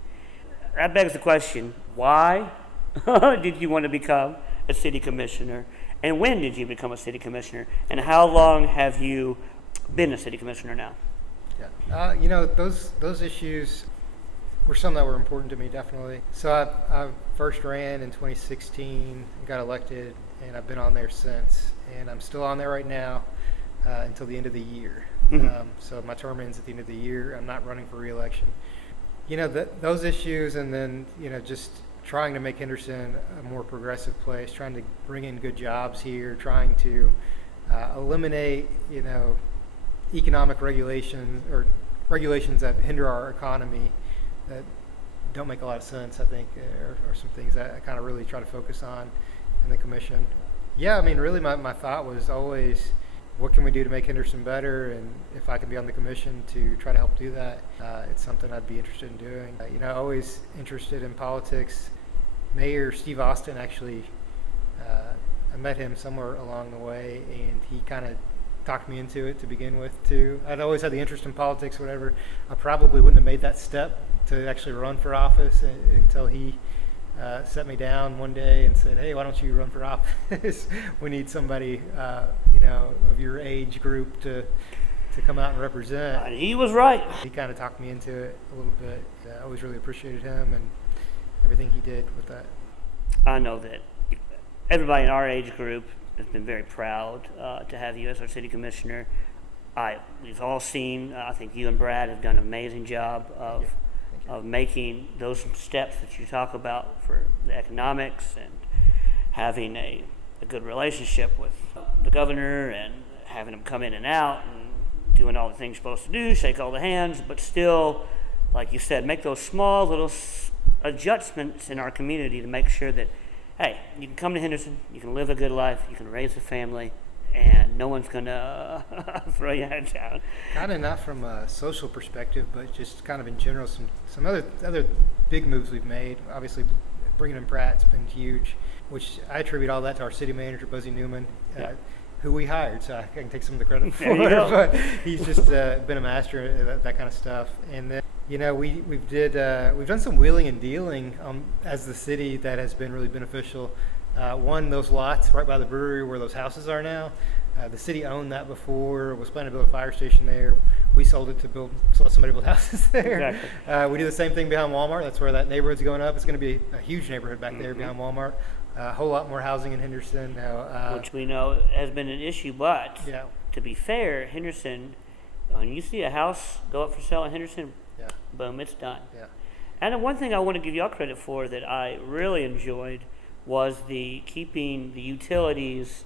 That begs the question: why did you want to become a city commissioner, and when did you become a city commissioner, and how long have you been a city commissioner now? Yeah, those issues were some that were important to me, definitely. So I first ran in 2016, got elected, and I've been on there since, and I'm still on there right now until the end of the year. So my term ends at the end of the year. I'm not running for re-election. Those issues, and then just trying to make Henderson a more progressive place, trying to bring in good jobs here, trying to eliminate economic regulations or regulations that hinder our economy that don't make a lot of sense, I think, are some things that I kind of really try to focus on in the commission. Yeah, really my thought was always, what can we do to make Henderson better? And if I can be on the commission to try to help do that, it's something I'd be interested in doing. Always interested in politics. Mayor Steve Austin, actually, I met him somewhere along the way, and he kind of talked me into it to begin with, too. I'd always had the interest in politics, whatever. I probably wouldn't have made that step to actually run for office until he set me down one day and said, hey, why don't you run for office? We need somebody, of your age group to come out and represent. And he was right. He kind of talked me into it a little bit. I always really appreciated him and everything he did with that. I know that everybody in our age group has been very proud to have you as our city commissioner. We've all seen, I think you and Brad have done an amazing job of of making those steps that you talk about for the economics and having a good relationship with the governor and having him come in and out and doing all the things you're supposed to do, shake all the hands, but still, like you said, make those small little adjustments in our community to make sure that, hey, you can come to Henderson, you can live a good life, you can raise a family, and no one's going to throw you out of town. Kind of not from a social perspective, but just kind of in general, some other big moves we've made. Obviously, bringing in Pratt's been huge, which I attribute all that to our city manager, Buzzy Newman, who we hired, so I can take some of the credit for it. But he's just been a master at that kind of stuff. And then, we've done some wheeling and dealing as the city that has been really beneficial. One, those lots right by the brewery where those houses are now, the city owned that before, was planning to build a fire station there. We sold it to let somebody build houses there. Exactly. We do the same thing behind Walmart. That's where that neighborhood's going up. It's going to be a huge neighborhood back there behind Walmart. A whole lot more housing in Henderson now. Which we know has been an issue, but to be fair, Henderson, when you see a house go up for sale in Henderson, boom, it's done. Yeah. And the one thing I want to give y'all credit for that I really enjoyed was the keeping the utilities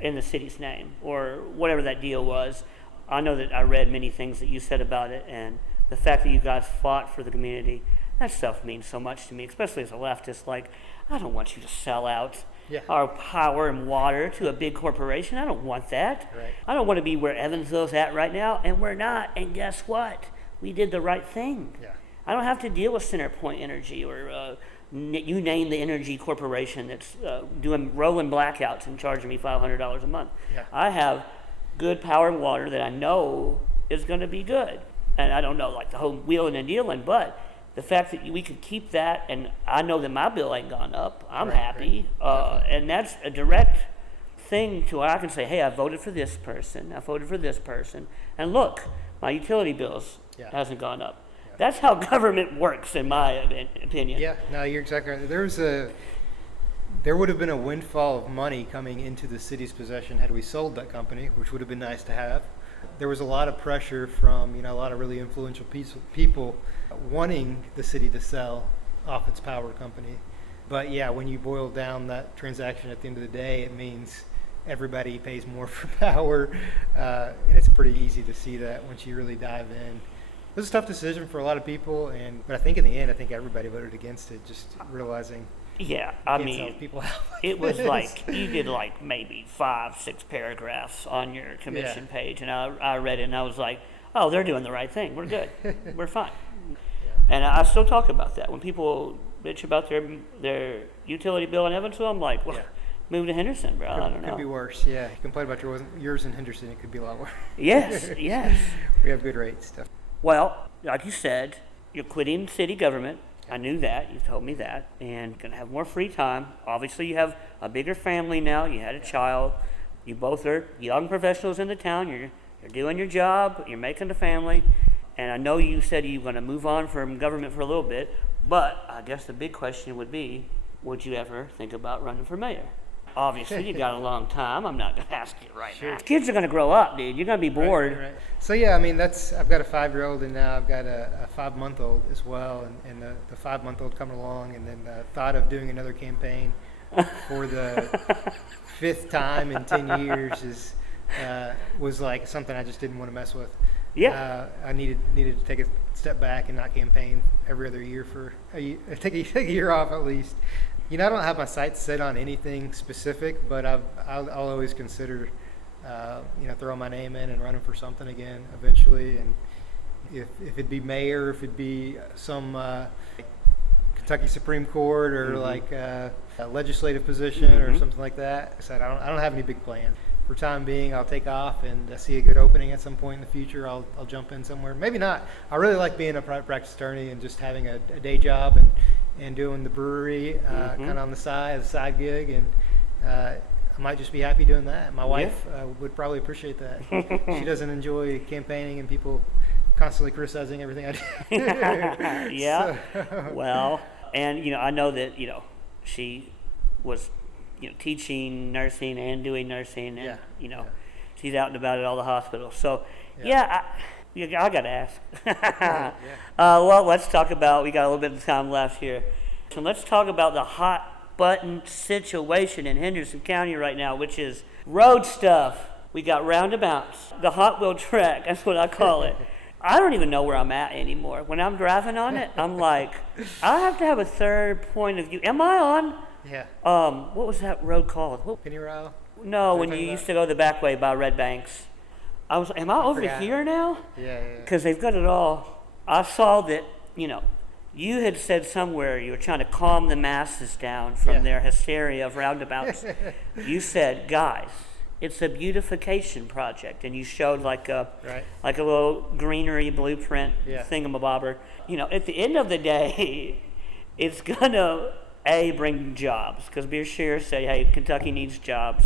in the city's name, or whatever that deal was. I know that I read many things that you said about it, and the fact that you guys fought for the community, that stuff means so much to me, especially as a leftist. Like, I don't want you to sell out our power and water to a big corporation. I don't want that. Right. I don't want to be where Evansville's at right now, and we're not. And guess what? We did the right thing. Yeah. I don't have to deal with CenterPoint Energy or you name the energy corporation that's doing rolling blackouts and charging me $500 a month. Yeah. I have good power and water that I know is going to be good. And I don't know, like the whole wheeling and dealing, but the fact that we could keep that, and I know that my bill ain't gone up, I'm happy. Right. And that's a direct thing to where I can say, hey, I voted for this person, I voted for this person, and look, my utility bills hasn't gone up. That's how government works, in my opinion. Yeah, no, you're exactly right. There would have been a windfall of money coming into the city's possession had we sold that company, which would have been nice to have. There was a lot of pressure from a lot of really influential people wanting the city to sell off its power company. But yeah, when you boil down that transaction at the end of the day, it means everybody pays more for power, and it's pretty easy to see that once you really dive in. It was a tough decision for a lot of people, but I think in the end, everybody voted against it, just realizing. Yeah, I can't mean, sell people out like it was this. like you did like maybe 5-6 paragraphs on your commission page, and I read it and I was like, oh, they're doing the right thing. We're good. We're fine. And I still talk about that when people bitch about their utility bill in Evansville. I'm like, well, move to Henderson, bro. I don't know. Could be worse. Yeah, you complain about yours in Henderson. It could be a lot worse. Yes. We have good rates stuff. Well, like you said, you're quitting city government. I knew that. You told me that. And going to have more free time. Obviously, you have a bigger family now. You had a child. You both are young professionals in the town. You're doing your job. You're making the family. And I know you said you were going to move on from government for a little bit. But I guess the big question would be, would you ever think about running for mayor? Obviously, you got a long time. I'm not going to ask you right now. Kids are going to grow up, dude. You're going to be bored. Right. So, yeah, I mean, I've got a 5-year-old, and now I've got a 5-month-old as well. And the 5-month-old coming along, and then the thought of doing another campaign for the 5th time in 10 years was like something I just didn't want to mess with. Yeah. I needed to take a step back and not campaign every other year for take a year off at least. I don't have my sights set on anything specific, but I'll always consider, throwing my name in and running for something again eventually. And if it'd be mayor, if it'd be some Kentucky Supreme Court or like a legislative position or something like that, I said I don't have any big plans. For time being, I'll take off, and I see a good opening at some point in the future, I'll jump in somewhere. Maybe not. I really like being a private practice attorney and just having a day job and doing the brewery kind of on the side as a side gig, and I might just be happy doing that. My wife would probably appreciate that. She doesn't enjoy campaigning and people constantly criticizing everything I do. Yeah. So. Well, and I know that she was teaching nursing and doing nursing, and she's out and about at all the hospitals. So Yeah, I got to ask. Yeah. Well, let's talk about, we got a little bit of time left here. So let's talk about the hot button situation in Henderson County right now, which is road stuff. We got roundabouts, the Hot Wheel track, that's what I call it. I don't even know where I'm at anymore. When I'm driving on it, I'm like, I have to have a third point of view. Am I on? Yeah. What was that road called? Penny Row? No, when you used to go the back way by Red Banks. I was, am I over here now? Yeah. Because they've got it all. I saw that, you had said somewhere you were trying to calm the masses down from their hysteria of roundabouts. You said, guys, it's a beautification project, and you showed like a little greenery blueprint thingamabobber. At the end of the day, it's gonna bring jobs, because beer shearers say, hey, Kentucky needs jobs,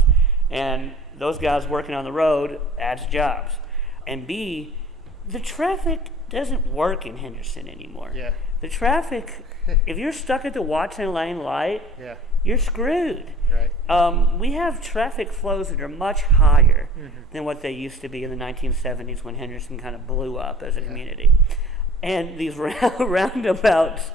and those guys working on the road adds jobs. And B, the traffic doesn't work in Henderson anymore. Yeah. The traffic, if you're stuck at the Watson Lane light, you're screwed. Right. We have traffic flows that are much higher than what they used to be in the 1970s when Henderson kind of blew up as a community. And these roundabouts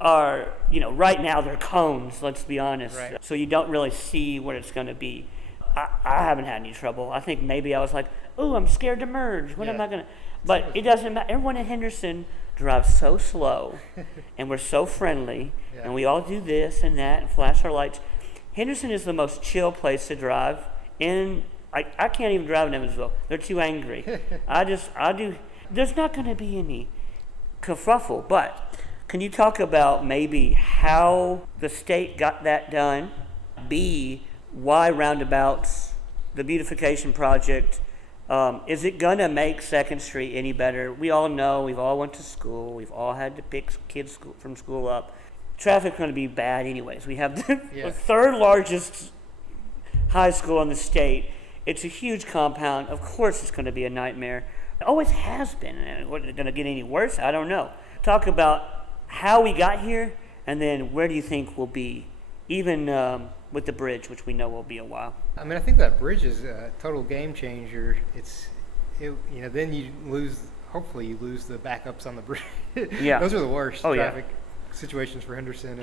are, right now they're cones, let's be honest. Right. So you don't really see what it's going to be. I haven't had any trouble. I think maybe I was like, oh, I'm scared to merge. What am I going to... But it doesn't matter. Everyone in Henderson drives so slow, and we're so friendly, and we all do this and that and flash our lights. Henderson is the most chill place to drive. I can't even drive in Evansville. They're too angry. There's not going to be any kerfuffle, but can you talk about maybe how the state got that done? B, why roundabouts, the beautification project, is it going to make 2nd Street any better? We all know, we've all went to school, we've all had to pick kids from school up. Traffic's going to be bad anyways. We have the third largest high school in the state. It's a huge compound. Of course it's going to be a nightmare. It always has been. Is it going to get any worse? I don't know. Talk about how we got here, and then where do you think we'll be, even with the bridge, which we know will be a while. I mean, I think that bridge is a total game changer. Then you lose. Hopefully, you lose the backups on the bridge. Yeah, those are the worst traffic situations for Henderson.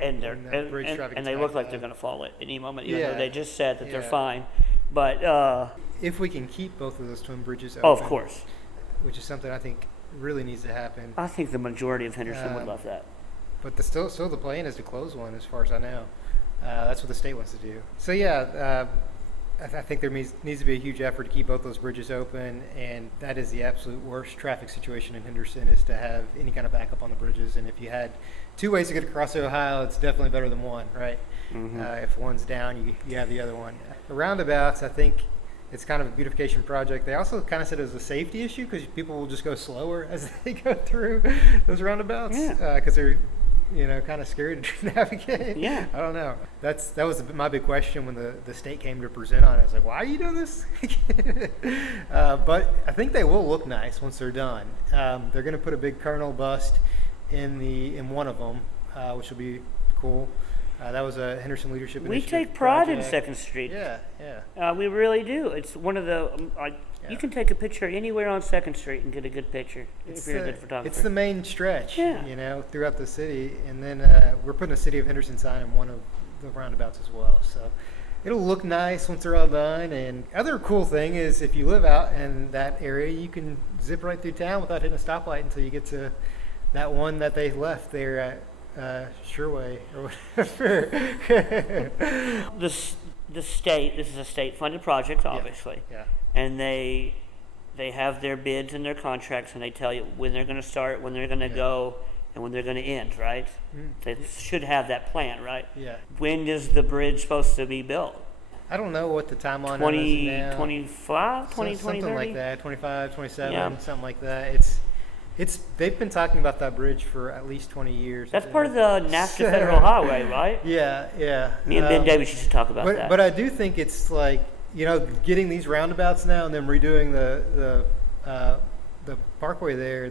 And they look like they're going to fall at any moment. Even though they just said that they're fine. But if we can keep both of those twin bridges open, of course, which is something I think really needs to happen. I think the majority of Henderson would love that. But still the plan is to close one, as far as I know. That's what the state wants to do. So I think there needs to be a huge effort to keep both those bridges open, and that is the absolute worst traffic situation in Henderson, is to have any kind of backup on the bridges. And if you had 2 ways to get across Ohio, it's definitely better than one, right? If one's down, you have the other one. The roundabouts, I think it's kind of a beautification project. They also kind of said it was a safety issue, because people will just go slower as they go through those roundabouts, because they're kind of scary to navigate. Yeah. I don't know. That was my big question when the state came to present on it. I was like, why are you doing this? But I think they will look nice once they're done. They're going to put a big Colonel bust in one of them, which will be cool. That was a Henderson Leadership Initiative. We take pride project. in 2nd Street. Yeah. We really do. It's one of the... You can take a picture anywhere on 2nd Street and get a good picture if you're a good photographer. It's the main stretch, throughout the city. And then we're putting a City of Henderson sign in one of the roundabouts as well. So it'll look nice once they're all done. And other cool thing is, if you live out in that area, you can zip right through town without hitting a stoplight until you get to that one that they left there at Sherway or whatever. The state, this is a state-funded project, obviously. Yeah. And they have their bids and their contracts, and they tell you when they're going to start, when they're going to go, and when they're going to end, right? They should have that plan, right? Yeah. When is the bridge supposed to be built? I don't know what the timeline is now. 2025, 2020, something like that, 25, 27, something like that. They've been talking about that bridge for at least 20 years. That's part of the NAFTA Federal Highway, right? Yeah. Me and Ben Davis used to talk about that. But I do think it's like, getting these roundabouts now and then redoing the parkway there,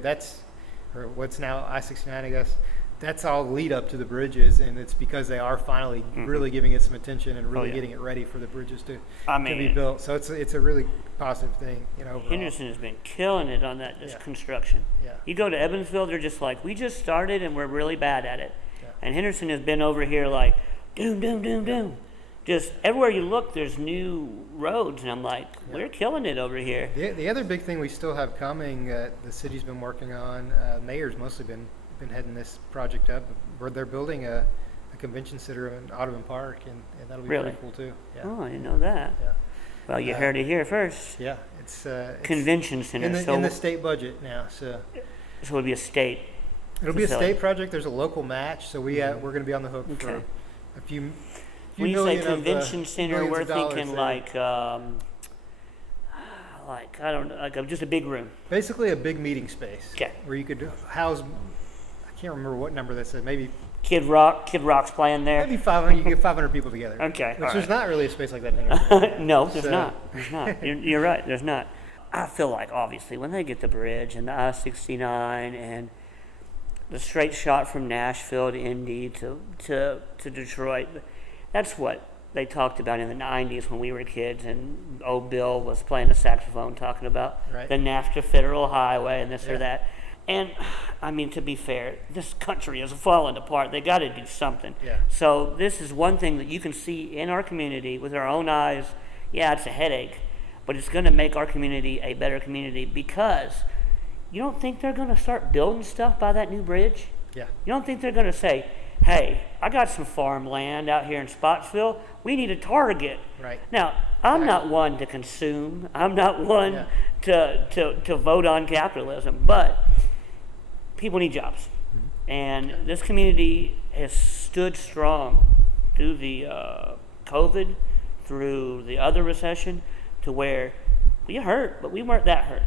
or what's now I-69, I guess. that's all lead up to the bridges, and it's because they are finally really giving it some attention and really getting it ready for the bridges to be built. So it's a really positive thing, overall. Henderson has been killing it on that construction. Yeah. You go to Evansville, they're just like, we just started and we're really bad at it. Yeah. And Henderson has been over here like, doom, doom, doom, doom. Just everywhere you look, there's new roads, and I'm like, we're killing it over here. The other big thing we still have coming, the city's been working on, mayor's mostly been heading this project up, where they're building a convention center in Audubon Park, and that'll be pretty cool too. Yeah. Oh, I didn't know that. Yeah. Well, you heard it here first. Yeah, it's Convention center. in the state budget now. So it'll be a state. It'll be a state project. There's a local match, so we're going to be on the hook for a few. When you say convention center, we're thinking like I don't know, like just a big room. Basically, a big meeting space. Okay. Where you could house. I can't remember what number that said. Maybe Kid Rock's playing there. Maybe 500. You get 500 people together. Okay. Which there's not really a space like that in Henderson. No, there's not. There's not. You're right. There's not. I feel like obviously when they get the bridge and the I-69 and the straight shot from Nashville to Indy to Detroit, that's what they talked about in the 90s when we were kids, and old Bill was playing the saxophone talking about the NAFTA Federal Highway and this or that. And, I mean, to be fair, this country is falling apart. They got to do something. Yeah. So this is one thing that you can see in our community with our own eyes. Yeah, it's a headache, but it's going to make our community a better community, because you don't think they're going to start building stuff by that new bridge? Yeah. You don't think they're going to say, hey, I got some farmland out here in Spotsville. We need a target. Right. Now, I'm not one to consume. I'm not one to vote on capitalism, but people need jobs. And this community has stood strong through the COVID, through the other recession, to where we hurt, but we weren't that hurt.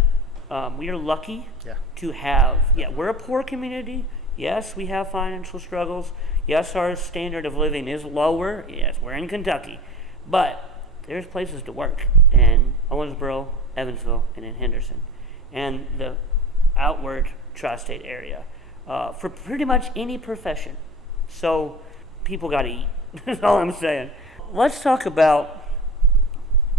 We are lucky to have, we're a poor community. Yes, we have financial struggles. Yes, our standard of living is lower. Yes, we're in Kentucky. But there's places to work in Owensboro, Evansville, and in Henderson. And the outward tri-state area for pretty much any profession. So people got to eat. That's all I'm saying. Let's talk about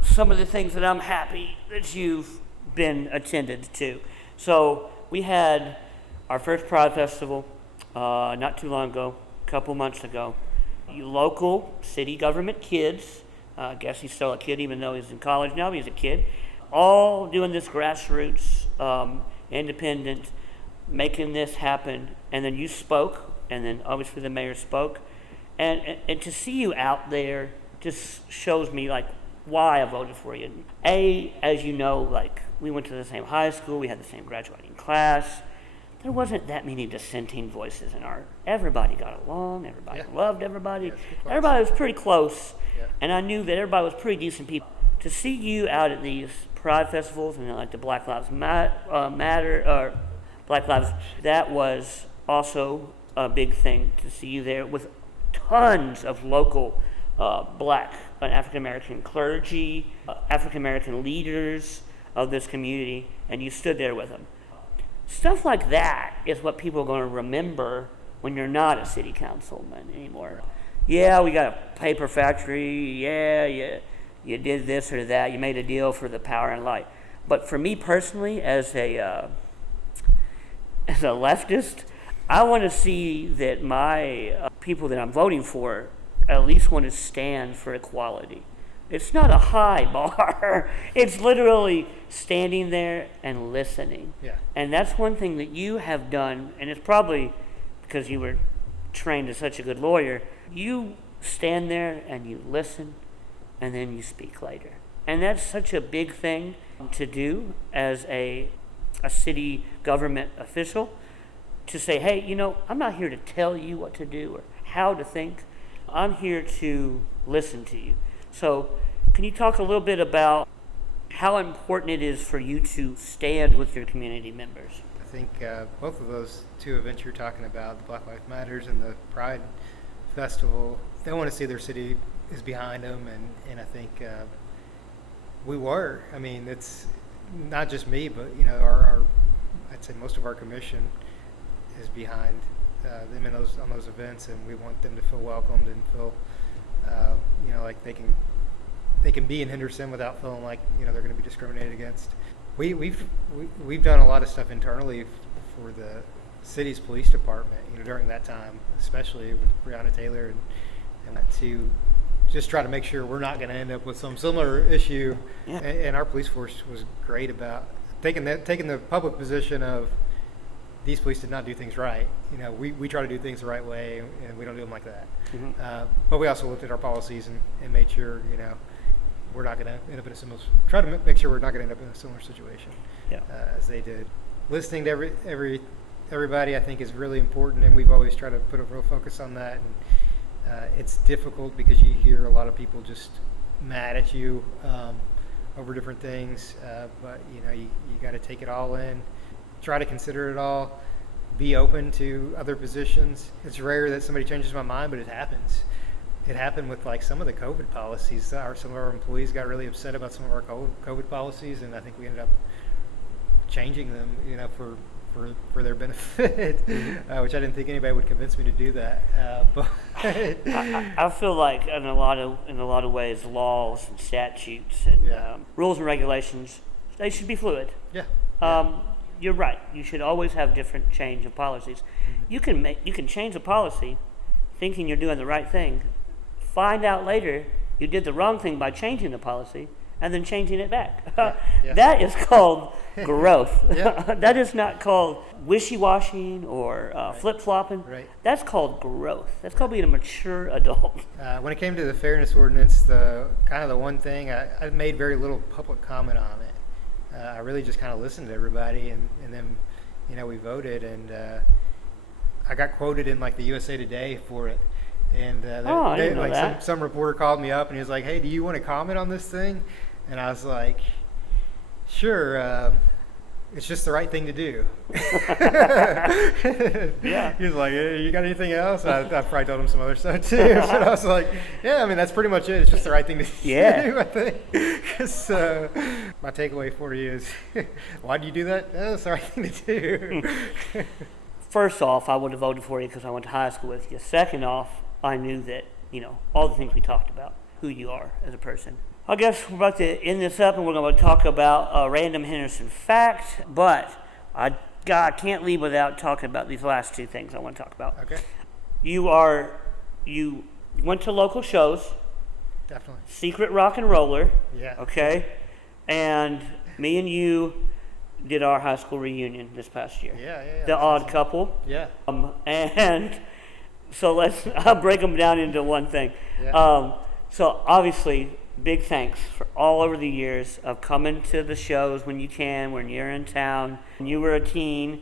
some of the things that I'm happy that you've been attended to. So we had our first Pride Festival not too long ago, a couple months ago. Local city government kids, I guess he's still a kid even though he's in college now, but he's a kid, all doing this grassroots, independent, making this happen. And then you spoke, and then obviously the mayor spoke. And to see you out there just shows me like why I voted for you. As you know, like we went to the same high school, we had the same graduating class. There wasn't that many dissenting voices in our. Everybody got along. Everybody loved everybody. Everybody was pretty close, and I knew that everybody was pretty decent people. To see you out at these Pride festivals and like the Black Lives Matter or Black Lives, that was also a big thing to see you there with tons of local Black and African American clergy, African American leaders of this community, and you stood there with them. Stuff like that is what people are going to remember when you're not a city councilman anymore. Yeah, we got a paper factory. Yeah, you did this or that. You made a deal for the power and light. But for me personally, as a leftist, I want to see that my people that I'm voting for at least want to stand for equality. It's not a high bar. It's literally standing there and listening. Yeah. And that's one thing that you have done, and it's probably because you were trained as such a good lawyer. You stand there and you listen, and then you speak later. And that's such a big thing to do as a city government official, to say, hey, I'm not here to tell you what to do or how to think. I'm here to listen to you. So can you talk a little bit about how important it is for you to stand with your community members? I think both of those two events you're talking about, the Black Lives Matters and the Pride Festival, they want to see their city is behind them, and I think we were. I mean, it's not just me, but our I'd say most of our commission is behind them on those events, and we want them to feel welcomed and feel like they can be in Henderson without feeling like they're going to be discriminated against. We've done a lot of stuff internally for the city's police department, during that time, especially with Breonna Taylor, and to just try to make sure we're not going to end up with some similar issue. Yeah. And our police force was great about taking the public position of these police did not do things right. We try to do things the right way, and we don't do them like that. Mm-hmm. But we also looked at our policies and made sure we're not going to end up in a similar. Try to make sure we're not going to end up in a similar situation. Yeah. As they did. Listening to everybody, I think, is really important, and we've always tried to put a real focus on that. And it's difficult because you hear a lot of people just mad at you over different things, but you got to take it all in, try to consider it all, be open to other positions. It's rare that somebody changes my mind, but it happens. It happened with some of the COVID policies. Some of our employees got really upset about some of our COVID policies, and I think we ended up changing them, for their benefit, mm-hmm. Which I didn't think anybody would convince me to do that. But I feel like in a lot of ways, laws and statutes and rules and regulations, they should be fluid. Yeah. You're right. You should always have different change of policies. Mm-hmm. You can change a policy, thinking you're doing the right thing. Find out later you did the wrong thing by changing the policy and then changing it back. Yeah. That is called growth. That is not called wishy-washing or flip-flopping. Right. That's called growth. That's called being a mature adult. When it came to the fairness ordinance, the one thing, I made very little public comment on it. I really just kind of listened to everybody, and then we voted, and I got quoted in the USA Today for it. And I didn't know that. Some reporter called me up and he was like, "Hey, do you want to comment on this thing?" And I was like, "Sure. It's just the right thing to do." Yeah. He was like, "Hey, you got anything else?" I probably told him some other stuff too. But I was like, "Yeah, I mean that's pretty much it. It's just the right thing to do." I think. Because my takeaway for you is, why do you do that? It's the right thing to do. First off, I would have voted for you because I went to high school with you. Second off, I knew that, all the things we talked about, who you are as a person. I guess we're about to end this up and we're going to talk about a random Henderson fact, but I can't leave without talking about these last two things I want to talk about. Okay. You went to local shows. Definitely. Secret Rock and Roller. Yeah. Okay. And me and you did our high school reunion this past year. Yeah. The Odd Couple. Yeah. And so I'll break them down into one thing. Yeah. So obviously, big thanks for all over the years of coming to the shows when you can, when you're in town. When you were a teen,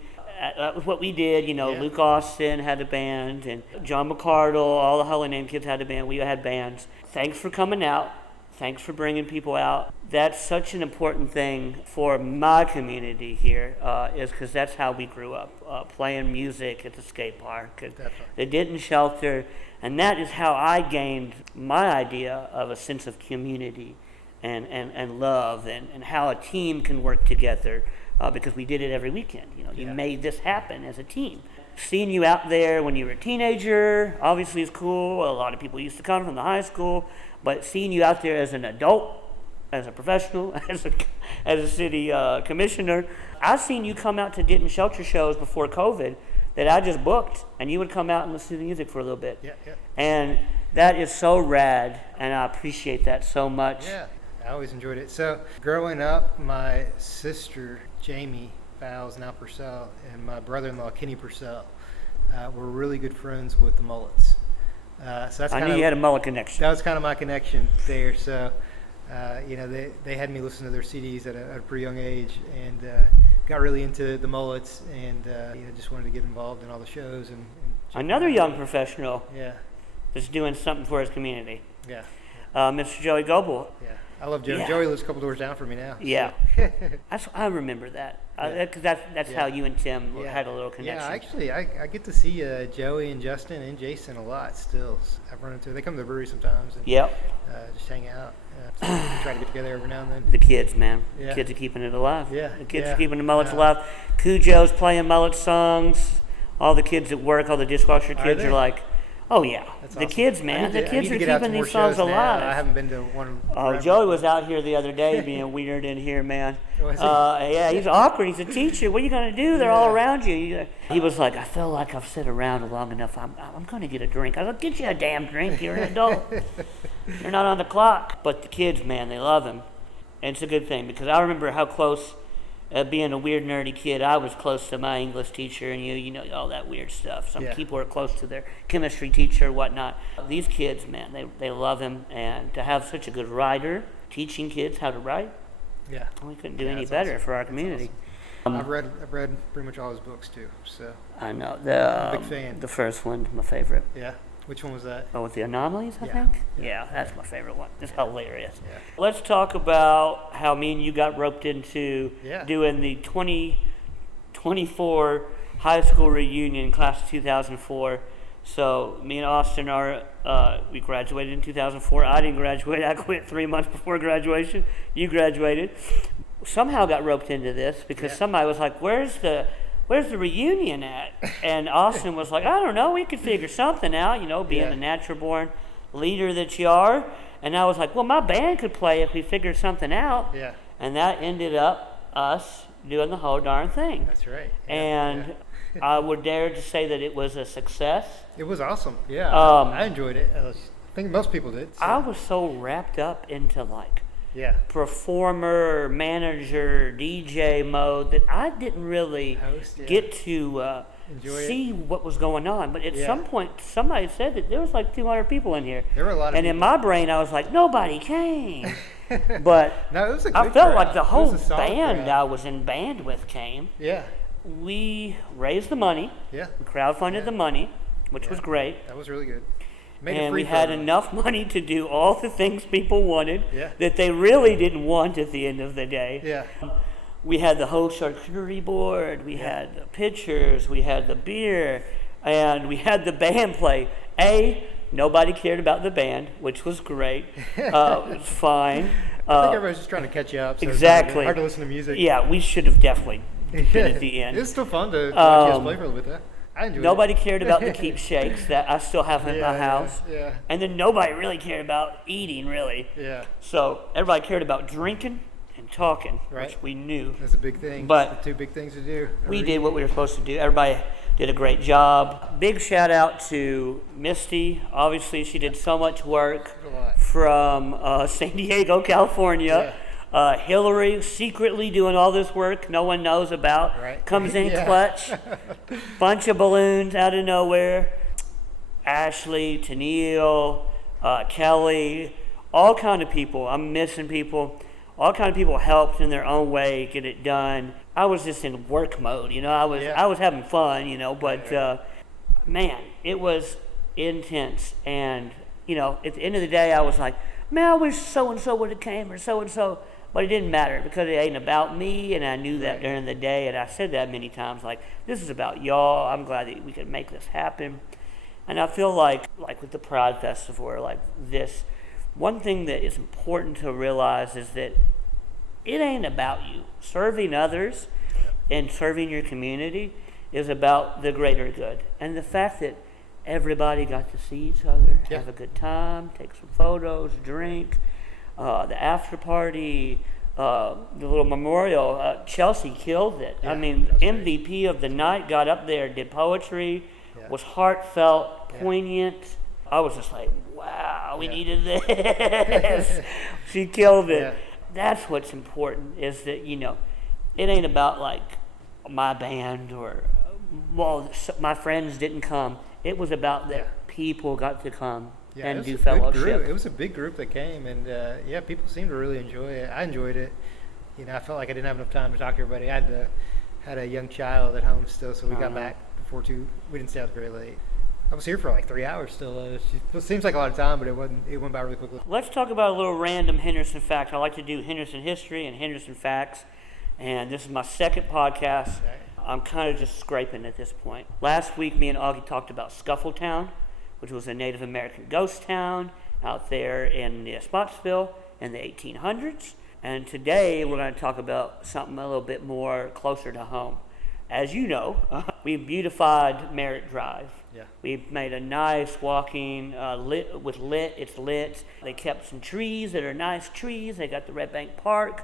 that was what we did. Luke Austin had a band, and John McCardle, all the Holy Name kids had a band. We had bands. Thanks for coming out. Thanks for bringing people out. That's such an important thing for my community here, is because that's how we grew up, playing music at the skate park, at the Denton Shelter, and that is how I gained my idea of a sense of community and love and how a team can work together, because we did it every weekend. You made this happen as a team. Seeing you out there when you were a teenager obviously is cool. A lot of people used to come from the high school. But seeing you out there as an adult, as a professional, as a city commissioner, I've seen you come out to Denton Shelter shows before COVID that I just booked, and you would come out and listen to the music for a little bit. Yeah. And that is so rad, and I appreciate that so much. Yeah, I always enjoyed it. So growing up, my sister, Jamie Vowels, now Purcell, and my brother-in-law, Kenny Purcell, were really good friends with the Mullets. So that's I knew you had a mullet connection. That was kind of my connection there. So, they had me listen to their CDs at a pretty young age, and got really into the Mullets, and just wanted to get involved in all the shows. And another young professional. Yeah. That's doing something for his community. Yeah. Mr. Joey Goebel. Yeah. I love Joey. Yeah. Joey lives a couple doors down from me now. Yeah. I remember that. Because that's how you and Tim had a little connection. Yeah, actually, I get to see Joey and Justin and Jason a lot still. I've run into them. They come to the brewery sometimes and just hang out. So we try to get together every now and then. The kids, man. Yeah. The kids are keeping it alive. Yeah. The kids are keeping the Mullets alive. Cujo's playing Mullet songs. all the kids at work, all the dishwasher kids they? are like, oh yeah, That's the awesome. kids, man, the kids are get out to keeping more these songs shows now. alive. I haven't been to one. Oh, forever. Joey was out here the other day being weird in here, man. Was he? Yeah, he's awkward. He's a teacher. What are you going to do? They're all Yeah. around you. He was like, I feel like I've sat around long enough. I'm going to get a drink. I was like, get you a damn drink. You're an adult. You're not on the clock. But the kids, man, they love him. And it's a good thing because I remember how close, being a weird, nerdy kid, I was close to my English teacher and you know, all that weird stuff. Some Yeah. people are close to their chemistry teacher, whatnot. These kids, man, they love him. And to have such a good writer teaching kids how to write, Yeah. we couldn't do Yeah, any that's better awesome. for our That's community. awesome. I've read pretty much all his books too. So I know. I'm a big fan. The first one, my favorite. yeah. Which one was that? Oh, with the anomalies, I Yeah. think? Yeah. Yeah, that's my favorite one. It's hilarious. Yeah. Let's talk about how me and you got roped into Yeah. doing the 2024 high school reunion, class of 2004. So me and Austin we graduated in 2004. I didn't graduate. I quit 3 months before graduation. You graduated. Somehow got roped into this because Yeah. somebody was like, where's the reunion at? And Austin was like, I don't know, we could figure something out, you know, being Yeah. the natural born leader that you are. And I was like, well, my band could play if we figured something out. Yeah. And that ended up us doing the whole darn thing. That's right. Yeah. And I would dare to say that it was a success. It was awesome. Yeah. I enjoyed it. I think most people did. So. I was so wrapped up into like Yeah. performer, manager, DJ mode that I didn't really Host, yeah. get to Enjoy see what was going on. But at Yeah. some point, somebody said that there was like 200 people in here. There were a lot of And in people. my brain, I was like, nobody came. But No, it was a good I felt crowd. like the It whole was a solid band crowd. I was in band with came. Yeah. We raised the money. Yeah. We crowdfunded Yeah. the money, which was Yeah. great. That was really good. Made it And free we for had everyone. enough money to do all the things people wanted Yeah. that they really didn't want at the end of the day. Yeah. We had the whole charcuterie board, we had the pictures, we had the beer, and we had the band play. Nobody cared about the band, which was great. It was fine. I think everybody's just trying to catch you up. So it's Exactly. hard to listen to music. Yeah, we should have definitely been at the end. It was still fun to watch you guys play for a little bit. Though. I enjoyed Nobody it. cared about the keepsakes that I still have in my house. Yeah. And then nobody really cared about eating, really. Yeah. So everybody cared about drinking and talking, Right. which we knew. That's a big thing. But the two big things to do. We did what we were supposed to do. Everybody did a great job. Big shout out to Misty. Obviously, she did so much work A lot. from San Diego, California. Hillary secretly doing all this work no one knows about. Right. Comes in Yeah. clutch. Bunch of balloons out of nowhere. Ashley, Tennille, Kelly, all kind of people. I'm missing people. All kind of people helped in their own way get it done. I was just in work mode, you know. I was having fun, you know. But man, it was intense. And you know, at the end of the day, I was like, man, I wish so and so would have came or so and so. But it didn't matter because it ain't about me, and I knew that during the day, and I said that many times. Like, this is about y'all. I'm glad that we could make this happen. And I feel like with the Pride Festival or like this, one thing that is important to realize is that it ain't about you. Serving others and serving your community is about the greater good. And the fact that everybody got to see each other, have a good time, take some photos, drink, the after party, the little memorial. Chelsea killed it. I mean, MVP of the night, got up there, did poetry, was heartfelt, poignant. I was just like, wow, we needed this. She killed it. Yeah. That's what's important, is that, you know, it ain't about like my band or, well, my friends didn't come. It was about that people got to come and do fellowship. It was a big group that came, and people seemed to really enjoy it. I enjoyed it. You know, I felt like I didn't have enough time to talk to everybody. I had a young child at home still, so we got back before 2. We didn't stay out very late. I was here for like 3 hours still. It seems like a lot of time, but it wasn't. It went by really quickly. Let's talk about a little random Henderson fact. I like to do Henderson history and Henderson facts, and this is my second podcast. Okay. I'm kind of just scraping at this point. Last week, me and Augie talked about Scuffletown, which was a Native American ghost town out there in Spotsville in the 1800s. And today, we're going to talk about something a little bit more closer to home. as you know, we beautified Merritt Drive. Yeah. We made a nice walking, it's lit. They kept some trees that are nice trees. They got the Red Bank Park.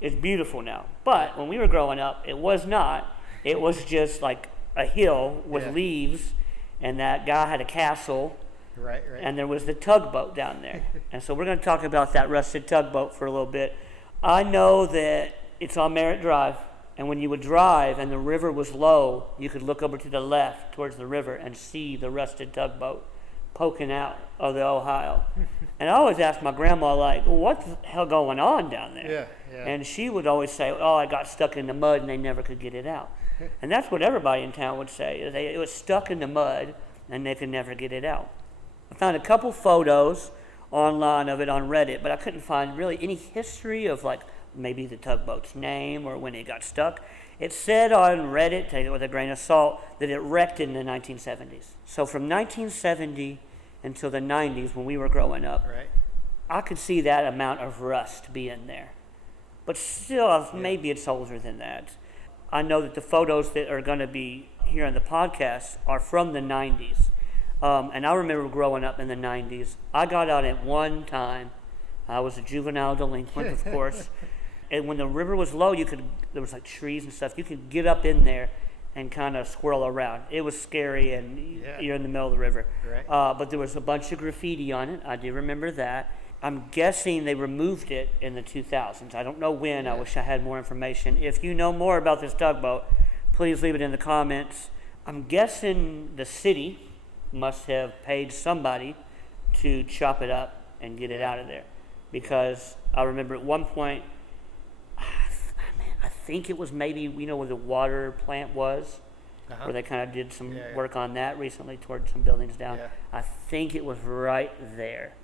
It's beautiful now. But when we were growing up, it was not. It was just like a hill with leaves, and that guy had a castle. Right. And there was the tugboat down there. And so we're going to talk about that rusted tugboat for a little bit. I know that it's on Merritt Drive. And when you would drive and the river was low, you could look over to the left towards the river and see the rusted tugboat poking out of the Ohio. And I always asked my grandma, like, well, what the hell going on down there? Yeah. And she would always say, oh, I got stuck in the mud and they never could get it out. And that's what everybody in town would say. It was stuck in the mud and they could never get it out. I found a couple photos online of it on Reddit, but I couldn't find really any history of, like, maybe the tugboat's name or when it got stuck. It said on Reddit, take it with a grain of salt, that it wrecked in the 1970s. So from 1970 until the 90s when we were growing up, I could see that amount of rust being there. But still, maybe it's older than that. I know that the photos that are going to be here on the podcast are from the 90s. And I remember growing up in the 90s. I got out at one time. I was a juvenile delinquent, of course. And when the river was low, there was like trees and stuff. You could get up in there and kind of swirl around. It was scary, and you're in the middle of the river. But there was a bunch of graffiti on it. I do remember that. I'm guessing they removed it in the 2000s. I don't know when. I wish I had more information. If you know more about this tugboat, please leave it in the comments. I'm guessing the city must have paid somebody to chop it up and get it out of there. Because I remember at one point, I think it was maybe, where the water plant was, where they kind of did some work on that recently towards some buildings down. I think it was right there.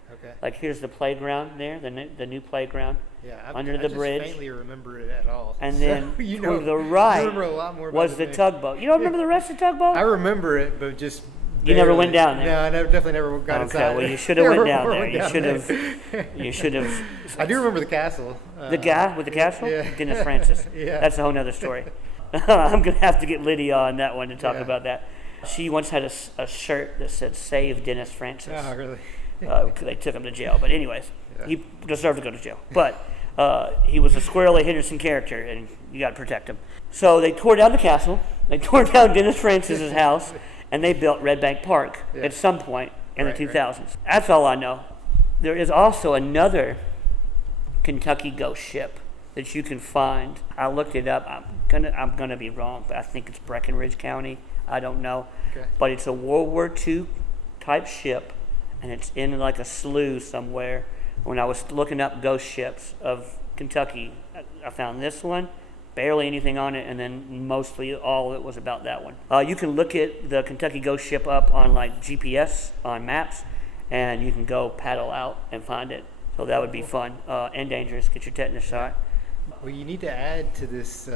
Like, here's the playground there, the new playground under the bridge. I just faintly remember it at all. And then to the right was the tugboat. You don't remember the rest of the tugboat? I remember it, but just... You never went down there? No, I definitely never got inside. Okay, well, you should have went down there. You should have. I do remember the castle. The guy with the castle? Yeah. Dennis Francis. That's a whole nother story. I'm going to have to get Lydia on that one to talk about that. She once had a shirt that said, "Save Dennis Francis." Oh, really? They took him to jail. But anyways, he deserved to go to jail. But he was a squirrely Henderson character, and you got to protect him. So they tore down the castle. They tore down Dennis Francis's house. And they built Red Bank Park at some point in the 2000s. That's all I know. There is also another Kentucky ghost ship that you can find. I looked it up. I'm gonna be wrong, but I think it's Breckenridge County. I don't know. But it's a World War II type ship, and it's in like a slough somewhere. When I was looking up ghost ships of Kentucky, I found this one. Barely anything on it, and then mostly all of it was about that one. You can look at the Kentucky ghost ship up on like GPS, on maps, and you can go paddle out and find it. So that would be fun and dangerous. Get your tetanus shot. Well, you need to add to this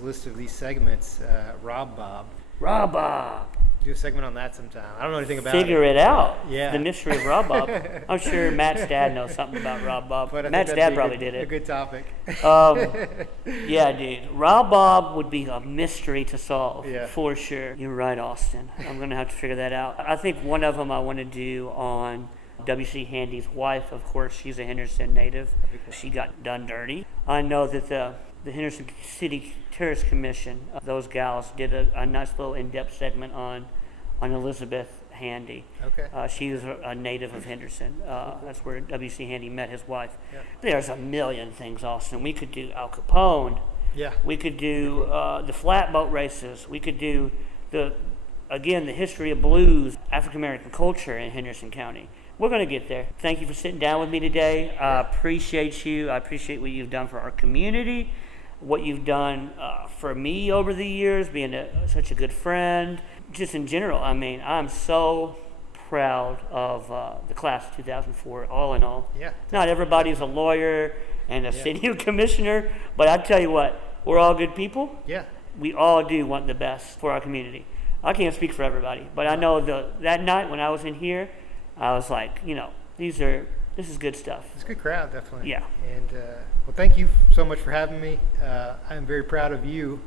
list of these segments, Rob Bob. Rob Bob. Do a segment on that sometime. I don't know anything about Figure it out. Yeah. The mystery of Rob Bob. I'm sure Matt's dad knows something about Rob Bob. Matt's dad probably did it. A good topic. Yeah, dude. Rob Bob would be a mystery to solve for sure. You're right, Austin. I'm going to have to figure that out. I think one of them I want to do on W.C. Handy's wife. Of course, she's a Henderson native. She got done dirty. I know that the Henderson City Commission, those gals did a nice little in-depth segment on Elizabeth Handy. She was a native of Henderson. That's where W.C. Handy met his wife. There's a million things, Austin. We could do Al Capone. We could do the flatboat races. We could do the history of blues, African American culture in Henderson County. We're going to get there. Thank you for sitting down with me today. I appreciate you. I appreciate what you've done for our community, what you've done for me over the years, being such a good friend. Just in general, I mean, I'm so proud of the class of 2004, all in all. Not everybody's a lawyer and a city commissioner, but I tell you what, we're all good people. We all do want the best for our community. I can't speak for everybody, but I know that night when I was in here, I was like, this is good stuff. It's a good crowd, definitely. Yeah. And well, thank you so much for having me. I'm very proud of you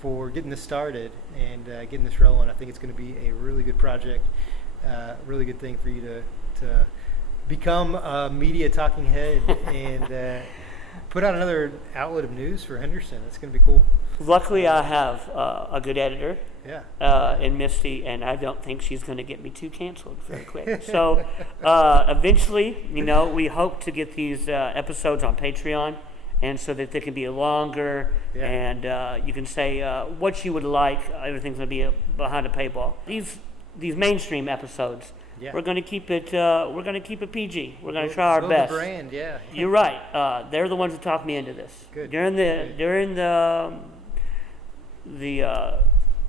for getting this started and getting this rolling. I think it's going to be a really good project, really good thing for you to become a media talking head and put out another outlet of news for Henderson. It's going to be cool. Luckily, I have a good editor in Misty, and I don't think she's going to get me too canceled very quick. So eventually, we hope to get these episodes on Patreon, and so that they can be longer, and you can say what you would like. Everything's going to be behind a paywall. These mainstream episodes, we're going to keep it. We're going to keep it PG. We're going to try our best. The brand, You're right. They're the ones that talked me into this. Good. During the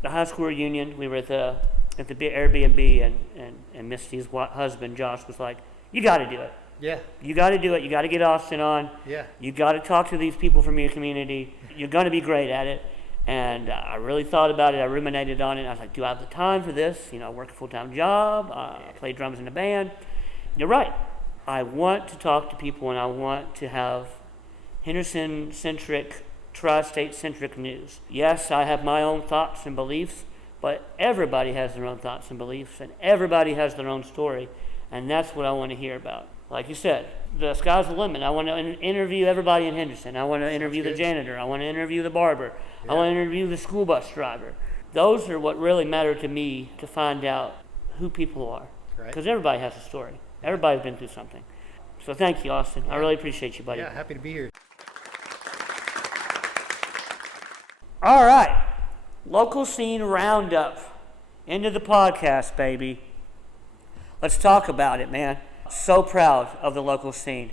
high school reunion, we were at the Airbnb, and Misty's husband Josh was like, "You got to do it. Yeah. You got to do it. You got to get Austin on. Yeah. You got to talk to these people from your community. You're going to be great at it." And I really thought about it. I ruminated on it. I was like, "Do I have the time for this? I work a full-time job. I play drums in a band." You're right. I want to talk to people, and I want to have Henderson-centric, tri-state-centric news. Yes, I have my own thoughts and beliefs, but everybody has their own thoughts and beliefs, and everybody has their own story, and that's what I want to hear about. Like you said, the sky's the limit. I want to interview everybody in Henderson. I want to interview the janitor. I want to interview the barber. I want to interview the school bus driver. Those are what really matter to me, to find out who people are. Because everybody has a story. Everybody's been through something. So thank you, Austin. I really appreciate you, buddy. Yeah, happy to be here. All right. Local scene roundup. Into the podcast, baby. Let's talk about it, man. So proud of the local scene.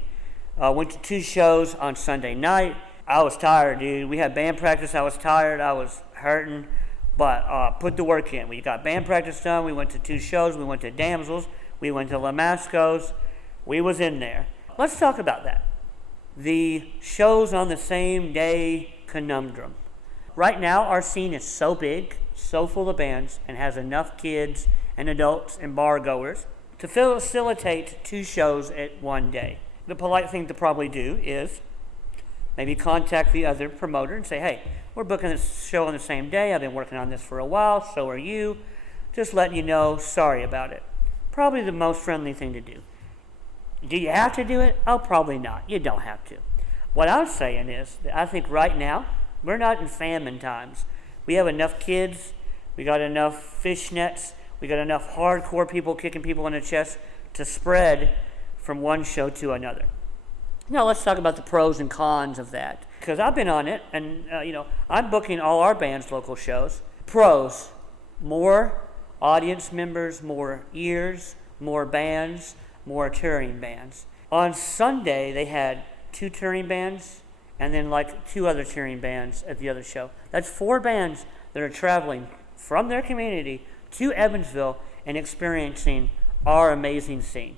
Went to 2 shows on Sunday night. I was tired, dude. We had band practice. I was tired. I was hurting. But put the work in. We got band practice done. We went to 2 shows. We went to Damsels. We went to Lamasco's. We was in there. Let's talk about that. The shows on the same day conundrum. Right now, our scene is so big, so full of bands, and has enough kids and adults and bar goers to facilitate 2 shows at one day. The polite thing to probably do is maybe contact the other promoter and say, "Hey, we're booking this show on the same day. I've been working on this for a while, so are you. Just letting you know, sorry about it." Probably the most friendly thing to do. Do you have to do it? Oh, probably not. You don't have to. What I'm saying is that I think right now, we're not in famine times. We have enough kids. We got enough fish nets. We got enough hardcore people kicking people in the chest to spread from one show to another. Now let's talk about the pros and cons of that. Because I've been on it, and I'm booking all our band's local shows. Pros: more audience members, more ears, more bands, more touring bands. On Sunday, they had 2 touring bands, and then 2 other touring bands at the other show. That's 4 bands that are traveling from their community to Evansville and experiencing our amazing scene.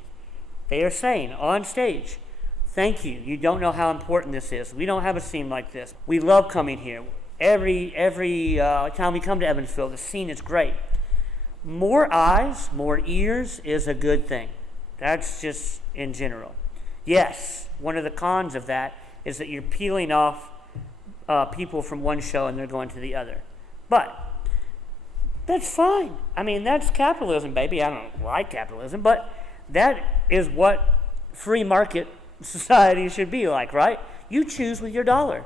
They are saying on stage, "Thank you. You don't know how important this is. We don't have a scene like this. We love coming here. Every time we come to Evansville, the scene is great." More eyes, more ears is a good thing. That's just in general. Yes, one of the cons of that is that you're peeling off people from one show and they're going to the other. But that's fine. I mean, that's capitalism, baby. I don't like capitalism, but that is what free market society should be like, right? You choose with your dollar.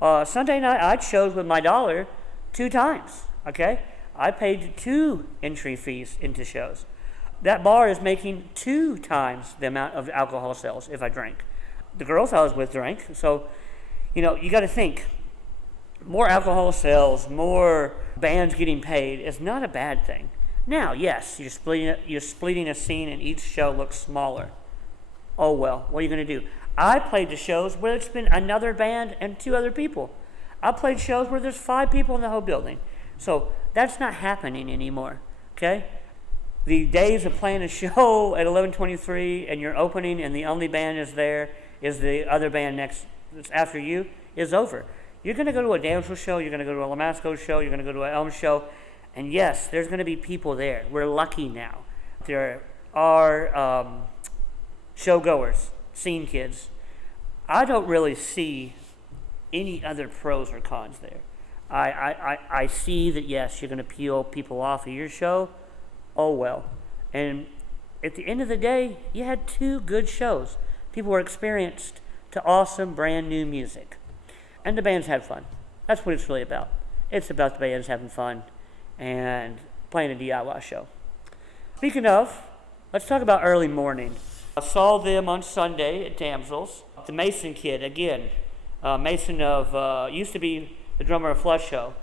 Sunday night, I chose with my dollar 2 times, okay? I paid 2 entry fees into shows. That bar is making 2 times the amount of alcohol sales if I drink. The girls I was with drank, so, you got to think. More alcohol sales, more bands getting paid is not a bad thing. Now, yes, you're splitting a scene and each show looks smaller. Oh well, what are you going to do? I played the shows where it's been another band and 2 other people. I played shows where there's 5 people in the whole building. So that's not happening anymore, okay? The days of playing a show at 11:23 and you're opening and the only band is there is the other band that's after you is over. You're going to go to a Damsel show, you're going to go to a Lamasco show, you're going to go to an Elm show, and yes, there's going to be people there. We're lucky now. There are showgoers, scene kids. I don't really see any other pros or cons there. I see that, yes, you're going to peel people off of your show. Oh, well. And at the end of the day, you had 2 good shows. People were experienced to awesome, brand new music. And the bands had fun. That's what it's really about. It's about the bands having fun and playing a DIY show. Speaking of, let's talk about early morning. I saw them on Sunday at Damsels. The Mason kid, again. Mason used to be the drummer of Flush Show.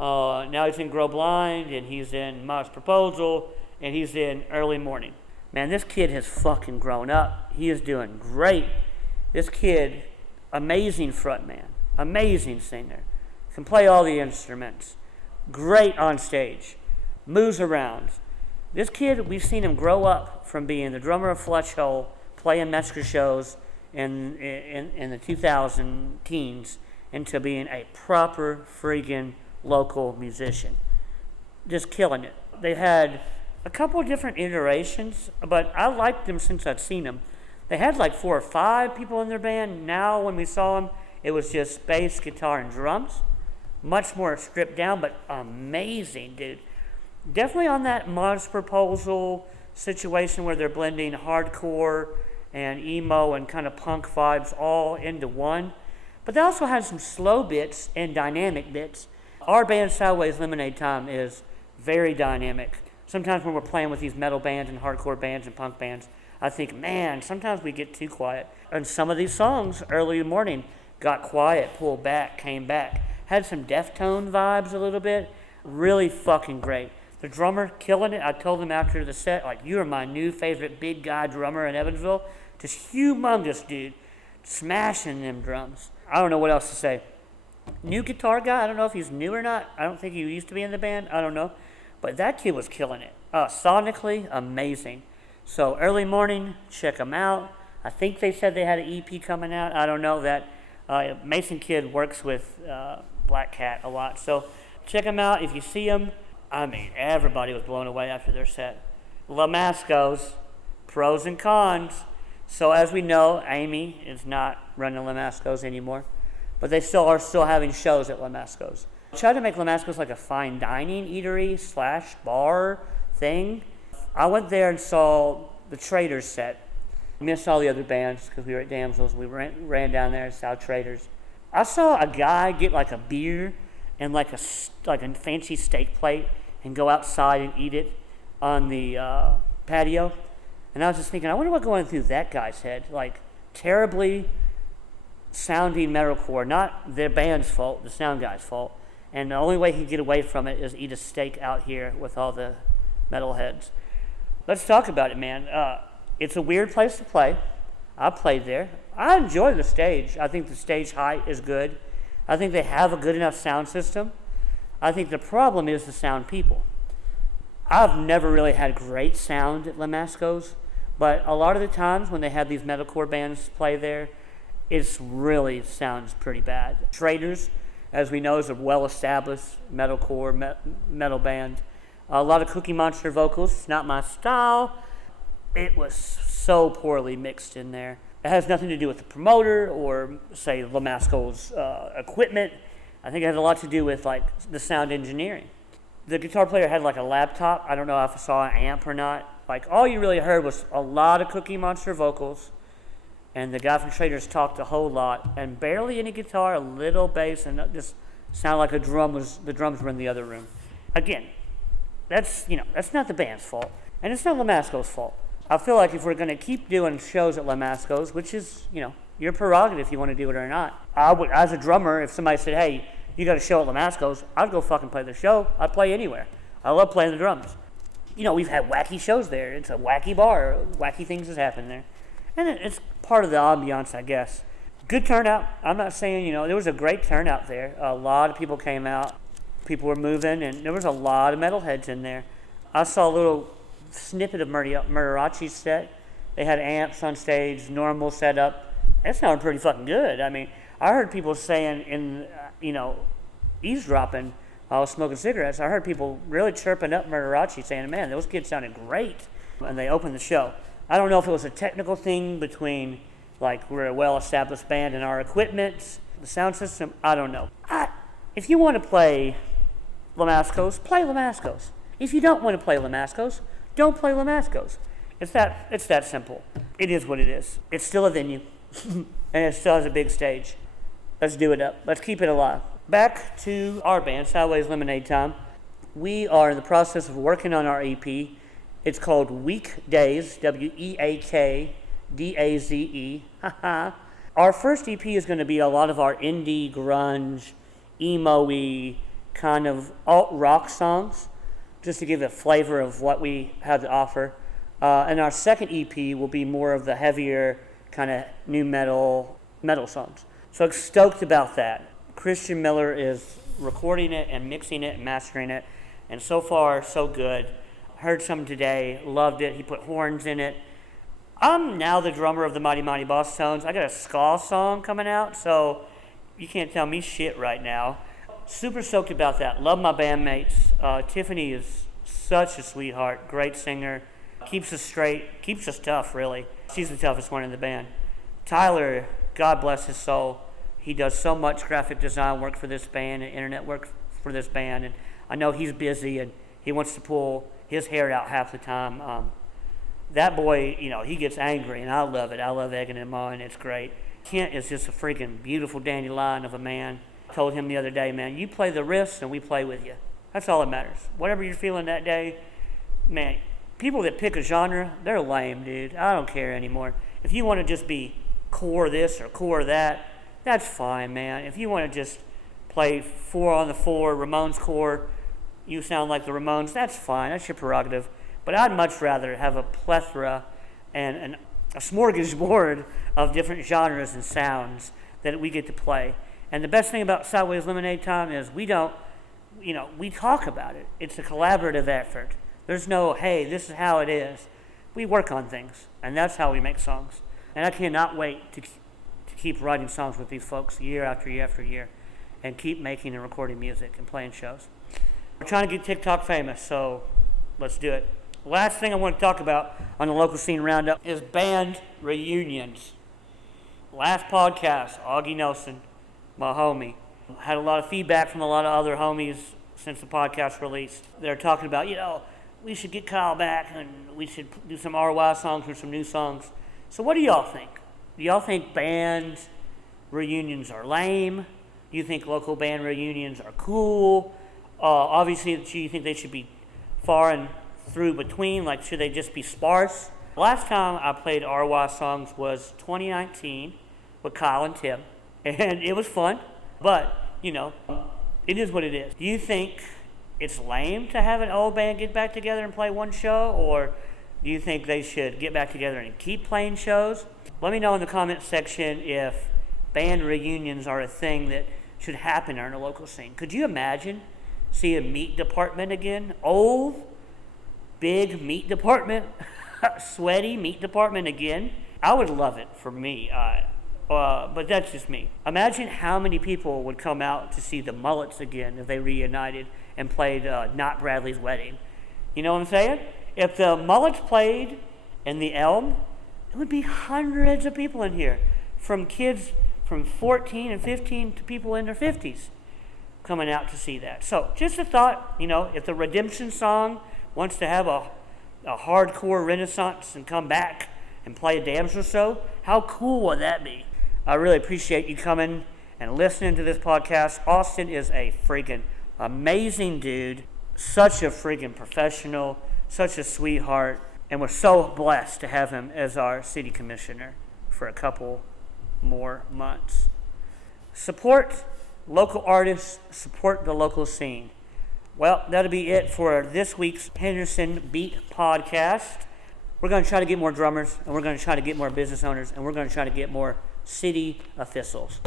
Now he's in Grow Blind, and he's in Modest Proposal, and he's in Early Morning. Man, this kid has fucking grown up. He is doing great. This kid, amazing frontman, amazing singer, can play all the instruments, great on stage, moves around. This kid, we've seen him grow up from being the drummer of Flush Show, playing Metzger shows in the 2000 teens, into being a proper friggin' local musician. Just killing it. They had a couple of different iterations, but I liked them since I'd seen them. They had like 4 or 5 people in their band. Now when we saw them, it was just bass, guitar, and drums. Much more stripped down, but amazing, dude. Definitely on that Modest Proposal situation where they're blending hardcore and emo and kind of punk vibes all into one. But they also had some slow bits and dynamic bits. Our band, Sideways Lemonade Time, is very dynamic. Sometimes when we're playing with these metal bands and hardcore bands and punk bands, I think, man, sometimes we get too quiet. And some of these songs, early in the morning, got quiet, pulled back, came back. Had some Deftone vibes a little bit. Really fucking great. The drummer, killing it. I told him after the set, like, you are my new favorite big guy drummer in Evansville. Just humongous dude. Smashing them drums. I don't know what else to say. New guitar guy, I don't know if he's new or not. I don't think he used to be in the band. I don't know. But that kid was killing it. Sonically, amazing. So early morning, check them out. I think they said they had an EP coming out. I don't know. That Mason kid works with Black Cat a lot. So check them out. If you see them, I mean, everybody was blown away after their set. Lamasco's, pros and cons. So as we know, Amy is not running Lamasco's anymore. But they are still having shows at Lamasco's. Tried to make Lamasco's like a fine dining eatery / bar thing. I went there and saw the Traders set. Missed all the other bands because we were at Damsels. We ran down there and saw Traders. I saw a guy get like a beer and like a fancy steak plate and go outside and eat it on the patio. And I was just thinking, I wonder what's going through that guy's head. Like, terribly sounding metalcore, not their band's fault, the sound guy's fault. And the only way he can get away from it is eat a steak out here with all the metalheads. Let's talk about it, man. It's a weird place to play. I played there. I enjoy the stage. I think the stage height is good. I think they have a good enough sound system. I think the problem is the sound people. I've never really had great sound at Lamasco's, but a lot of the times when they have these metalcore bands play there, it really sounds pretty bad. Traders, as we know, is a well-established metalcore metal band. A lot of Cookie Monster vocals. It's not my style. It was so poorly mixed in there. It has nothing to do with the promoter or, say, Lamasco's equipment. I think it has a lot to do with, like, the sound engineering. The guitar player had, like, a laptop. I don't know if I saw an amp or not. Like, all you really heard was a lot of Cookie Monster vocals, and the guy from Traders talked a whole lot, and barely any guitar, a little bass, and it just sounded like the drums were in the other room. Again, that's not the band's fault, and it's not Lamasco's fault. I feel like if we're going to keep doing shows at Lamasco's, which is, your prerogative if you want to do it or not. I would, as a drummer, if somebody said, hey, you got a show at Lamasco's, I'd go fucking play the show. I'd play anywhere. I love playing the drums. We've had wacky shows there. It's a wacky bar. Wacky things has happened there. And it's part of the ambiance, I guess. Good turnout. I'm not saying, there was a great turnout there. A lot of people came out. People were moving, and there was a lot of metalheads in there. I saw a little snippet of Murderachi's set. They had amps on stage, normal setup. That sounded pretty fucking good. I mean, I heard people saying eavesdropping while I was smoking cigarettes. I heard people really chirping up Murderachi saying, man, those kids sounded great. And they opened the show. I don't know if it was a technical thing between, like, we're a well-established band and our equipment, the sound system. I don't know. If you want to play Lamascos, play Lamascos. If you don't want to play Lamascos, don't play Lamascos. It's that simple. It is what it is. It's still a venue, and it still has a big stage. Let's do it up. Let's keep it alive. Back to our band, Sideways Lemonade Time. We are in the process of working on our EP. It's called Weekdays, Weakdaze. Our first EP is going to be a lot of our indie, grunge, emo-y, kind of alt-rock songs, just to give a flavor of what we have to offer. And our second EP will be more of the heavier, kind of new metal songs. So stoked about that. Christian Miller is recording it and mixing it and mastering it, and so far, so good. Heard some today, loved it. He put horns in it. I'm now the drummer of the Mighty Mighty Boss Tones. I got a ska song coming out, so you can't tell me shit right now. Super stoked about that. Love my bandmates. Tiffany is such a sweetheart, great singer. Keeps us straight, keeps us tough, really. She's the toughest one in the band. Tyler, God bless his soul. He does so much graphic design work for this band and internet work for this band, and I know he's busy and he wants to pull his hair out half the time. That boy, he gets angry, and I love it. I love egging him on. It's great. Kent is just a freaking beautiful dandelion of a man. I told him the other day, man, you play the riffs and we play with you. That's all that matters. Whatever you're feeling that day, man, people that pick a genre, they're lame, dude. I don't care anymore. If you want to just be core this or core that, that's fine, man. If you want to just play 4 on the 4, Ramones core, you sound like the Ramones, that's fine. That's your prerogative. But I'd much rather have a plethora and a smorgasbord of different genres and sounds that we get to play. And the best thing about Sideways Lemonade Time is we talk about it. It's a collaborative effort. There's no, hey, this is how it is. We work on things, and that's how we make songs. And I cannot wait to keep writing songs with these folks year after year after year and keep making and recording music and playing shows. We're trying to get TikTok famous, so let's do it. Last thing I want to talk about on the local scene roundup is band reunions. Last podcast, Augie Nelson, my homie, had a lot of feedback from a lot of other homies since the podcast released. They're talking about, we should get Kyle back and we should do some RY songs or some new songs. So what do y'all think? Do y'all think band reunions are lame? Do you think local band reunions are cool? Obviously, do you think they should be far and through between? Like, should they just be sparse? Last time I played RY songs was 2019 with Kyle and Tim, and it was fun, but, it is what it is. Do you think it's lame to have an old band get back together and play one show, or do you think they should get back together and keep playing shows? Let me know in the comments section if band reunions are a thing that should happen on a local scene. Could you imagine seeing a meat department again? Old, big meat department, sweaty meat department again. I would love it for me, but that's just me. Imagine how many people would come out to see the Mullets again if they reunited and played Not Bradley's Wedding. You know what I'm saying? If the Mullets played in the Elm, it would be hundreds of people in here, from kids from 14 and 15 to people in their 50s coming out to see that. So just a thought, if the Redemption Song wants to have a hardcore renaissance and come back and play a Damsel show, how cool would that be? I really appreciate you coming and listening to this podcast. Austin is a freaking amazing dude, such a freaking professional, such a sweetheart, and we're so blessed to have him as our city commissioner for a couple more months. Support local artists, support the local scene. Well, that'll be it for this week's Henderson Beat podcast. We're going to try to get more drummers, and we're going to try to get more business owners, and we're going to try to get more city officials.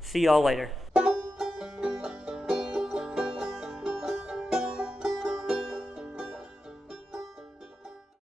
See y'all later.